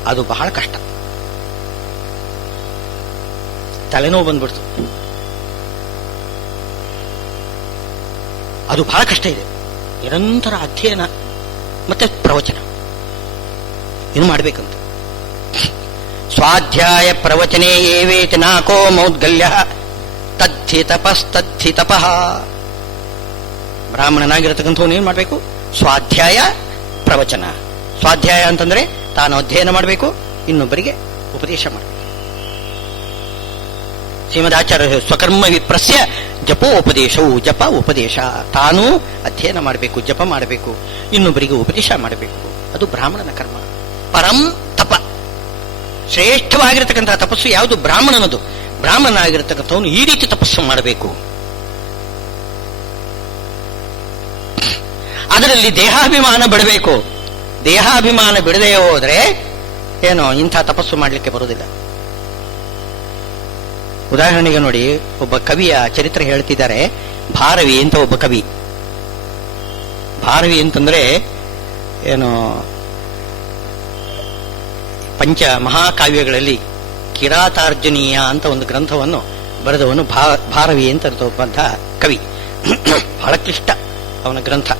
ಅದು ಬಹಳ ಕಷ್ಟ. ತಲೆನೋವು ಬಂದ್ಬಿಡ್ತು. ಅದು ಬಹಳ ಕಷ್ಟ ಇದೆ. ನಿರಂತರ ಅಧ್ಯಯನ ಮತ್ತೆ ಪ್ರವಚನ ಏನು ಮಾಡ್ಬೇಕಂತ. ಸ್ವಾಧ್ಯಾಯ ಪ್ರವಚನೆ ಏವೇತಿ ನಾಕೋ ಮೌದ್ಗಲ್ಯ ತದ್ಧಿ ತಪಸ್ತದ್ಧಿ ತಪಃ. ಬ್ರಾಹ್ಮಣನಾಗಿರತಕ್ಕಂಥವನು ಏನ್ ಮಾಡಬೇಕು? ಸ್ವಾಧ್ಯಾಯ ಪ್ರವಚನ. ಸ್ವಾಧ್ಯಾಯ ಅಂತಂದ್ರೆ ತಾನು ಅಧ್ಯಯನ ಮಾಡಬೇಕು, ಇನ್ನೊಬ್ಬರಿಗೆ ಉಪದೇಶ ಮಾಡಬೇಕು. ಶ್ರೀಮದಾಚಾರ್ಯ ಸ್ವಕರ್ಮ ವಿಪ್ರಸ್ಯ ಜಪೋಪದೇಶವು. ಜಪ ಉಪದೇಶ. ತಾನು ಅಧ್ಯಯನ ಮಾಡಬೇಕು, ಜಪ ಮಾಡಬೇಕು, ಇನ್ನೊಬ್ಬರಿಗೆ ಉಪದೇಶ ಮಾಡಬೇಕು. ಅದು ಬ್ರಾಹ್ಮಣನ ಕರ್ಮ. ಪರಂ ತಪ. ಶ್ರೇಷ್ಠವಾಗಿರತಕ್ಕಂತಹ ತಪಸ್ಸು ಯಾವುದು? ಬ್ರಾಹ್ಮಣನದು. ಬ್ರಾಹ್ಮಣನಾಗಿರತಕ್ಕಂಥವನು ಈ ರೀತಿ ತಪಸ್ಸು ಮಾಡಬೇಕು. ಅದರಲ್ಲಿ ದೇಹಾಭಿಮಾನ ಬಿಡಬೇಕು. ದೇಹಾಭಿಮಾನ ಬಿಡದೆ ಹೋದ್ರೆ ಏನೋ ಇಂಥ ತಪಸ್ಸು ಮಾಡಲಿಕ್ಕೆ ಬರುವುದಿಲ್ಲ. ಉದಾಹರಣೆಗೆ ನೋಡಿ, ಒಬ್ಬ ಕವಿಯ ಚರಿತ್ರೆ ಹೇಳ್ತಿದ್ದಾರೆ. ಭಾರವಿ ಅಂತ ಒಬ್ಬ ಕವಿ. ಭಾರವಿ ಅಂತಂದ್ರೆ ಏನು, ಪಂಚ ಮಹಾಕಾವ್ಯಗಳಲ್ಲಿ ಕಿರಾತಾರ್ಜುನೀಯ ಅಂತ ಒಂದು ಗ್ರಂಥವನ್ನು ಬರೆದವನು ಭಾರವಿ ಅಂತ ಒಬ್ಬಂತಹ ಕವಿ. ಬಹಳ ಕ್ಲಿಷ್ಟ ಅವನ ಗ್ರಂಥ.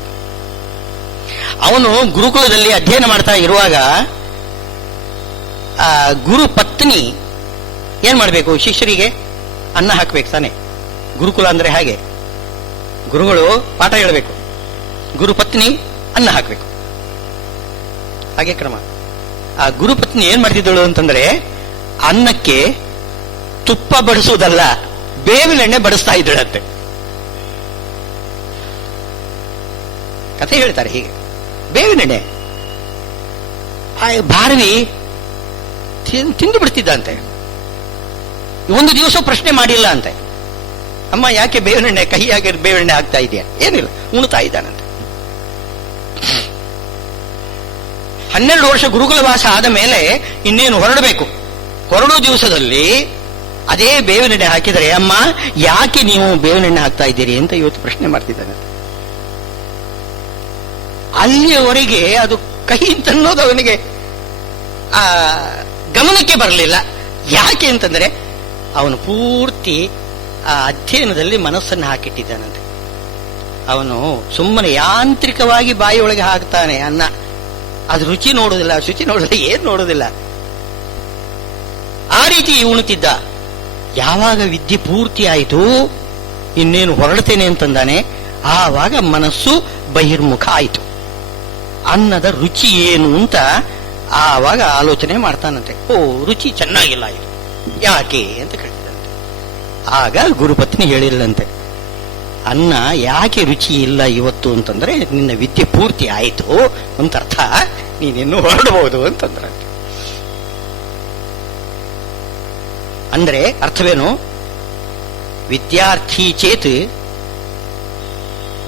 ಅವನು ಗುರುಕುಲದಲ್ಲಿ ಅಧ್ಯಯನ ಮಾಡ್ತಾ ಇರುವಾಗ ಆ ಗುರು ಪತ್ನಿ ಏನ್ ಮಾಡಬೇಕು? ಶಿಷ್ಯರಿಗೆ ಅನ್ನ ಹಾಕ್ಬೇಕು ತಾನೆ. ಗುರುಕುಲ ಅಂದ್ರೆ ಹಾಗೆ, ಗುರುಗಳು ಪಾಠ ಹೇಳಬೇಕು, ಗುರುಪತ್ನಿ ಅನ್ನ ಹಾಕ್ಬೇಕು, ಹಾಗೆ ಕ್ರಮ. ಆ ಗುರುಪತ್ನಿ ಏನ್ ಮಾಡ್ತಿದ್ದಳು ಅಂತಂದ್ರೆ ಅನ್ನಕ್ಕೆ ತುಪ್ಪ ಬಡಿಸುವುದಲ್ಲ, ಬೇವಿನೆಣ್ಣೆ ಬಡಿಸ್ತಾ ಇದ್ದಳಂತೆ. ಕಥೆ ಹೇಳ್ತಾರೆ ಹೀಗೆ. ಬೇವಿನೆಣ್ಣೆ ಭಾರವಿ ತಿಂದು ಬಿಡ್ತಿದ್ದಂತೆ. ಒಂದು ದಿವಸ ಪ್ರಶ್ನೆ ಮಾಡಿಲ್ಲ ಅಂತೆ, ಅಮ್ಮ ಯಾಕೆ ಬೇವಿನೆಣ್ಣೆ ಕೈಯಾಗಿ ಬೇವಿನೆಣ್ಣೆ ಆಗ್ತಾ ಇದೆಯಾ? ಏನಿಲ್ಲ, ಉಣ್ತಾ ಇದ್ದಾನಂತೆ. 12 ವರ್ಷ ಗುರುಕುಲ ವಾಸ ಆದ ಮೇಲೆ ಇನ್ನೇನು ಹೊರಡಬೇಕು. ಹೊರಡೋ ದಿವಸದಲ್ಲಿ ಅದೇ ಬೇವಿನೆಣ್ಣೆ ಹಾಕಿದರೆ, ಅಮ್ಮ ಯಾಕೆ ನೀವು ಬೇವಿನೆಣ್ಣೆ ಹಾಕ್ತಾ ಇದ್ದೀರಿ ಅಂತ ಇವತ್ತು ಪ್ರಶ್ನೆ ಮಾಡ್ತಿದ್ದಾನೆ. ಅಲ್ಲಿಯವರೆಗೆ ಅದು ಕಹಿ ಅಂತನ್ನೋದು ಅವನಿಗೆ ಗಮನಕ್ಕೆ ಬರಲಿಲ್ಲ. ಯಾಕೆ ಅಂತಂದ್ರೆ ಅವನು ಪೂರ್ತಿ ಆ ಅಧ್ಯಯನದಲ್ಲಿ ಮನಸ್ಸನ್ನು ಹಾಕಿಟ್ಟಿದ್ದಾನಂತೆ. ಅವನು ಸುಮ್ಮನೆ ಯಾಂತ್ರಿಕವಾಗಿ ಬಾಯಿಯೊಳಗೆ ಹಾಕ್ತಾನೆ ಅನ್ನ. ಅದು ರುಚಿ ನೋಡುವುದಿಲ್ಲ, ಶುಚಿ ನೋಡುವುದಿಲ್ಲ, ಏನ್ ನೋಡುವುದಿಲ್ಲ. ಆ ರೀತಿ ಉಣುತ್ತಿದ್ದ. ಯಾವಾಗ ವಿದ್ಯೆ ಪೂರ್ತಿ ಆಯಿತು, ಇನ್ನೇನು ಹೊರಡ್ತೇನೆ ಅಂತಂದಾನೆ, ಆವಾಗ ಮನಸ್ಸು ಬಹಿರ್ಮುಖ ಆಯಿತು. ಅನ್ನದ ರುಚಿ ಏನು ಅಂತ ಆವಾಗ ಆಲೋಚನೆ ಮಾಡ್ತಾನಂತೆ. ಓ, ರುಚಿ ಚೆನ್ನಾಗಿಲ್ಲ ಇದು, ಯಾಕೆ ಅಂತ ಕೇಳಿದಂತೆ. ಆಗ ಗುರುಪತ್ನಿ ಹೇಳಿಲ್ಲಂತೆ, ಅನ್ನ ಯಾಕೆ ರುಚಿ ಇಲ್ಲ ಇವತ್ತು ಅಂತಂದ್ರೆ ನಿನ್ನ ವಿದ್ಯೆ ಪೂರ್ತಿ ಆಯಿತು ಅಂತ ಅರ್ಥ, ನೀನಿನ್ನು ಹೊರಡಬಹುದು ಅಂತಂದ್ರಂತೆ. ಅಂದ್ರೆ ಅರ್ಥವೇನು? ವಿದ್ಯಾರ್ಥಿ ಚೇತ್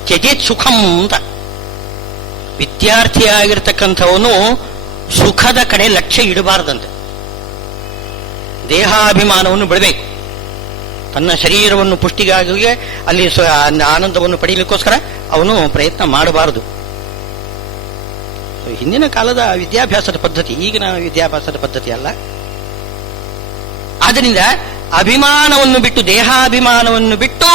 ತ್ಯಜೇತ್ ಸುಖಂ ಅಂತ. ವಿದ್ಯಾರ್ಥಿಯಾಗಿರ್ತಕ್ಕಂಥವನು ಸುಖದ ಕಡೆ ಲಕ್ಷ್ಯ ಇಡಬಾರದಂತೆ. ದೇಹಾಭಿಮಾನವನ್ನು ಬಿಡಬೇಕು. ತನ್ನ ಶರೀರವನ್ನು ಪುಷ್ಟಿಗಾಗಿ ಅಲ್ಲಿ ಆನಂದವನ್ನು ಪಡೆಯಲಿಕ್ಕೋಸ್ಕರ ಅವನು ಪ್ರಯತ್ನ ಮಾಡಬಾರದು. ಹಿಂದಿನ ಕಾಲದ ವಿದ್ಯಾಭ್ಯಾಸದ ಪದ್ಧತಿ, ಈಗಿನ ವಿದ್ಯಾಭ್ಯಾಸದ ಪದ್ಧತಿ ಅಲ್ಲ. ಆದ್ದರಿಂದ ಅಭಿಮಾನವನ್ನು ಬಿಟ್ಟು, ದೇಹಾಭಿಮಾನವನ್ನು ಬಿಟ್ಟು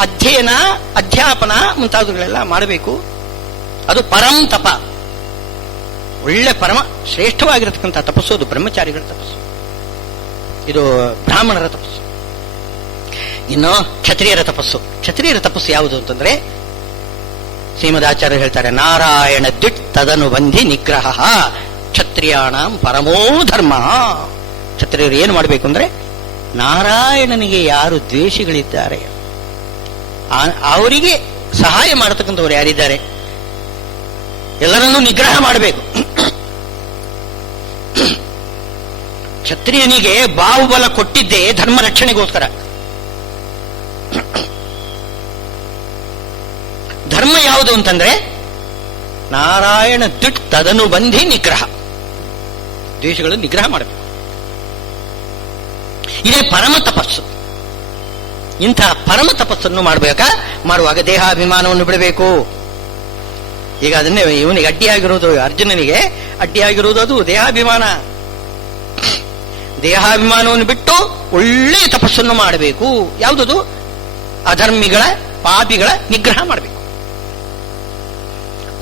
ಅಧ್ಯಯನ, ಅಧ್ಯಾಪನ ಮುಂತಾದವುಗಳೆಲ್ಲ ಮಾಡಬೇಕು. ಅದು ಪರಂ ತಪ, ಒಳ್ಳೆ ಪರಮ ಶ್ರೇಷ್ಠವಾಗಿರತಕ್ಕಂಥ ತಪಸ್ಸು. ಅದು ಬ್ರಹ್ಮಚಾರಿಗಳ ತಪಸ್ಸು, ಇದು ಬ್ರಾಹ್ಮಣರ ತಪಸ್ಸು. ಇನ್ನು ಕ್ಷತ್ರಿಯರ ತಪಸ್ಸು. ಕ್ಷತ್ರಿಯರ ತಪಸ್ಸು ಯಾವುದು ಅಂತಂದ್ರೆ, ಶ್ರೀಮದಾಚಾರ್ಯರು ಹೇಳ್ತಾರೆ, ನಾರಾಯಣ ದಿಟ್ ತದನುಬಂಧಿ ನಿಗ್ರಹ ಕ್ಷತ್ರಿಯಾಣಂ ಪರಮೋ ಧರ್ಮ. ಕ್ಷತ್ರಿಯರು ಏನು ಮಾಡಬೇಕು ಅಂದ್ರೆ, ನಾರಾಯಣನಿಗೆ ಯಾರು ದ್ವೇಷಿಗಳಿದ್ದಾರೆ, ಅವರಿಗೆ ಸಹಾಯ ಮಾಡತಕ್ಕಂಥವ್ರು ಯಾರಿದ್ದಾರೆ, ಎಲ್ಲರನ್ನೂ ನಿಗ್ರಹ ಮಾಡಬೇಕು. ಕ್ಷತ್ರಿಯನಿಗೆ ಬಾಹುಬಲ ಕೊಟ್ಟಿದ್ದೇ ಧರ್ಮ ರಕ್ಷಣೆಗೋಸ್ಕರ. ಧರ್ಮ ಯಾವುದು ಅಂತಂದ್ರೆ ನಾರಾಯಣ ದಿಟ್ ತದನುಬಂಧಿ ನಿಗ್ರಹ, ದ್ವೇಷಗಳನ್ನು ನಿಗ್ರಹ ಮಾಡಬೇಕು. ಇದೇ ಪರಮ ತಪಸ್ಸು. ಇಂತಹ ಪರಮ ತಪಸ್ಸನ್ನು ಮಾಡುವಾಗ ದೇಹಾಭಿಮಾನವನ್ನು ಬಿಡಬೇಕು. ಈಗ ಅದನ್ನೇ ಇವನಿಗೆ ಅಡ್ಡಿಯಾಗಿರುವುದು, ಅರ್ಜುನನಿಗೆ ಅಡ್ಡಿಯಾಗಿರುವುದು ಅದು ದೇಹಾಭಿಮಾನ. ದೇಹಾಭಿಮಾನವನ್ನು ಬಿಟ್ಟು ಒಳ್ಳೆಯ ತಪಸ್ಸನ್ನು ಮಾಡಬೇಕು. ಯಾವುದದು? ಅಧರ್ಮಿಗಳ, ಪಾಪಿಗಳ ನಿಗ್ರಹ ಮಾಡಬೇಕು.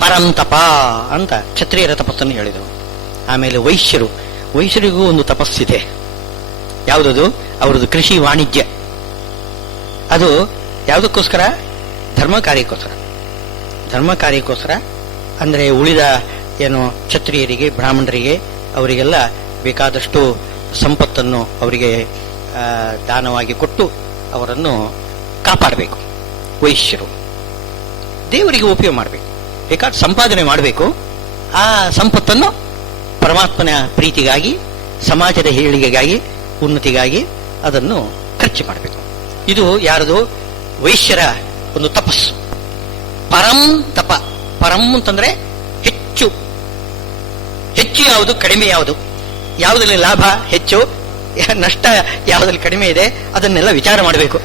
ಪರಂತಪ ಅಂತ ಕ್ಷತ್ರಿಯರ ತಪಸ್ಸನ್ನು ಹೇಳಿದರು. ಆಮೇಲೆ ವೈಶ್ಯರಿಗೂ ಒಂದು ತಪಸ್ಸಿದೆ. ಯಾವುದದು? ಅವರದು ಕೃಷಿ ವಾಣಿಜ್ಯ. ಅದು ಯಾವುದಕ್ಕೋಸ್ಕರ? ಧರ್ಮ ಕಾರ್ಯಕ್ಕೋಸ್ಕರ. ಧರ್ಮ ಕಾರ್ಯಕ್ಕೋಸ್ಕರ ಅಂದ್ರೆ ಉಳಿದ ಏನು ಕ್ಷತ್ರಿಯರಿಗೆ, ಬ್ರಾಹ್ಮಣರಿಗೆ, ಅವರಿಗೆಲ್ಲ ಬೇಕಾದಷ್ಟು ಸಂಪತ್ತನ್ನು ಅವರಿಗೆ ದಾನವಾಗಿ ಕೊಟ್ಟು ಅವರನ್ನು ಕಾಪಾಡಬೇಕು. ವೈಶ್ಯರು ದೇವರಿಗೆ ಉಪಯೋಗ ಮಾಡಬೇಕು, ಬೇಕಾದ ಸಂಪಾದನೆ ಮಾಡಬೇಕು. ಆ ಸಂಪತ್ತನ್ನು ಪರಮಾತ್ಮನ ಪ್ರೀತಿಗಾಗಿ, ಸಮಾಜದ ಏಳಿಗೆಗಾಗಿ, ಉನ್ನತಿಗಾಗಿ ಅದನ್ನು ಖರ್ಚು ಮಾಡಬೇಕು. ಇದು ಯಾರದು? ವೈಶ್ಯರ ಒಂದು ತಪಸ್ಸು. ಪರಂ ತಪ. ಪರಂ ಅಂತಂದ್ರೆ ಹೆಚ್ಚು. ಹೆಚ್ಚು ಯಾವುದು, ಕಡಿಮೆ ಯಾವುದು, ಯಾವುದಲ್ಲಿ ಲಾಭ ಹೆಚ್ಚು, ನಷ್ಟ ಯಾವುದಲ್ಲಿ ಕಡಿಮೆ ಇದೆ, ಅದನ್ನೆಲ್ಲ ವಿಚಾರ ಮಾಡಬೇಕು.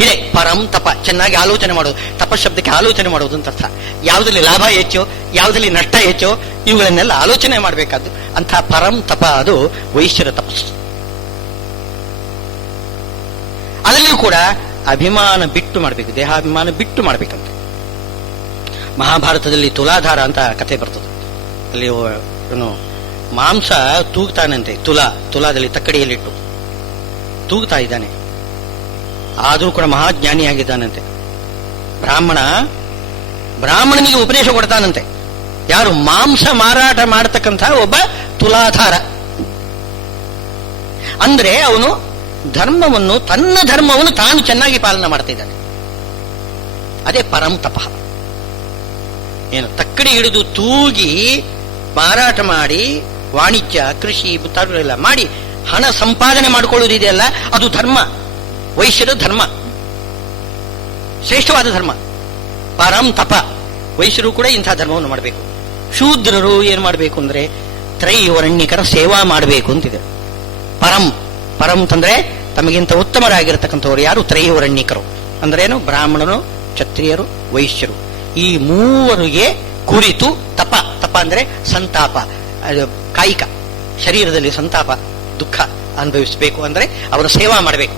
ಇದೆ ಪರಂ ತಪ. ಚೆನ್ನಾಗಿ ಆಲೋಚನೆ ಮಾಡೋದು. ತಪಶಬ್ದಕ್ಕೆ ಆಲೋಚನೆ ಮಾಡೋದು ಅಂತ ಅರ್ಥ. ಯಾವುದಲ್ಲಿ ಲಾಭ ಹೆಚ್ಚು, ಯಾವುದಲ್ಲಿ ನಷ್ಟ ಹೆಚ್ಚು, ಇವುಗಳನ್ನೆಲ್ಲ ಆಲೋಚನೆ ಮಾಡಬೇಕಾದ್ದು. ಅಂತಹ ಪರಂ ತಪ ಅದು ವೈಶ್ಯರ ತಪಸ್ಸು. ಅದರಲ್ಲೂ ಕೂಡ ಅಭಿಮಾನ ಬಿಟ್ಟು ಮಾಡಬೇಕು, ದೇಹಾಭಿಮಾನ ಬಿಟ್ಟು ಮಾಡಬೇಕಂತೆ. ಮಹಾಭಾರತದಲ್ಲಿ ತುಲಾಧಾರ ಅಂತ ಕಥೆ ಬರ್ತದೆ. ಅಲ್ಲಿ ಮಾಂಸ ತೂಗ್ತಾನಂತೆ. ತುಲಾದಲ್ಲಿ ತಕ್ಕಡಿಯಲ್ಲಿಟ್ಟು ತೂಗ್ತಾ ಇದ್ದಾನೆ. ಆದರೂ ಕೂಡ ಮಹಾಜ್ಞಾನಿಯಾಗಿದ್ದಾನಂತೆ. ಬ್ರಾಹ್ಮಣನಿಗೆ ಉಪದೇಶ ಕೊಡ್ತಾನಂತೆ. ಯಾರು? ಮಾಂಸ ಮಾರಾಟ ಮಾಡತಕ್ಕಂಥ ಒಬ್ಬ ತುಲಾಧಾರ. ಅಂದ್ರೆ ಅವನು ಧರ್ಮವನ್ನು, ತನ್ನ ಧರ್ಮವನ್ನು ತಾನು ಚೆನ್ನಾಗಿ ಪಾಲನೆ ಮಾಡ್ತಾ ಇದ್ದಾನೆ. ಅದೇ ಪರಂ ತಪ. ಏನು? ತಕ್ಕಡಿ ಹಿಡಿದು ತೂಗಿ ಮಾರಾಟ ಮಾಡಿ ವಾಣಿಜ್ಯ, ಕೃಷಿ ಮುಂತಾದವೆಲ್ಲ ಮಾಡಿ ಹಣ ಸಂಪಾದನೆ ಮಾಡಿಕೊಳ್ಳುವುದಿದೆಯಲ್ಲ, ಅದು ಧರ್ಮ. ವೈಶ್ಯರ ಧರ್ಮ, ಶ್ರೇಷ್ಠವಾದ ಧರ್ಮ ಪರಂ ತಪ. ವೈಶ್ಯರು ಕೂಡ ಇಂತಹ ಧರ್ಮವನ್ನು ಮಾಡಬೇಕು. ಶೂದ್ರರು ಏನ್ ಮಾಡಬೇಕು ಅಂದ್ರೆ ತ್ರೈವರ್ಣಿಕರ ಸೇವಾ ಮಾಡಬೇಕು ಅಂತಿದೆ. ಪರಂ ಅಂತಂದ್ರೆ ತಮಗಿಂತ ಉತ್ತಮರಾಗಿರತಕ್ಕಂಥವ್ರು ಯಾರು? ತ್ರೈವರ್ಣಿಕರು. ಅಂದ್ರೇನು? ಬ್ರಾಹ್ಮಣರು, ಕ್ಷತ್ರಿಯರು, ವೈಶ್ಯರು. ಈ ಮೂವರಿಗೆ ಕುರಿತು ತಪ. ತಪ ಅಂದ್ರೆ ಸಂತಾಪ, ಕಾಯಿಕ, ಶರೀರದಲ್ಲಿ ಸಂತಾಪ, ದುಃಖ ಅನುಭವಿಸಬೇಕು. ಅಂದ್ರೆ ಅವರ ಸೇವಾ ಮಾಡಬೇಕು.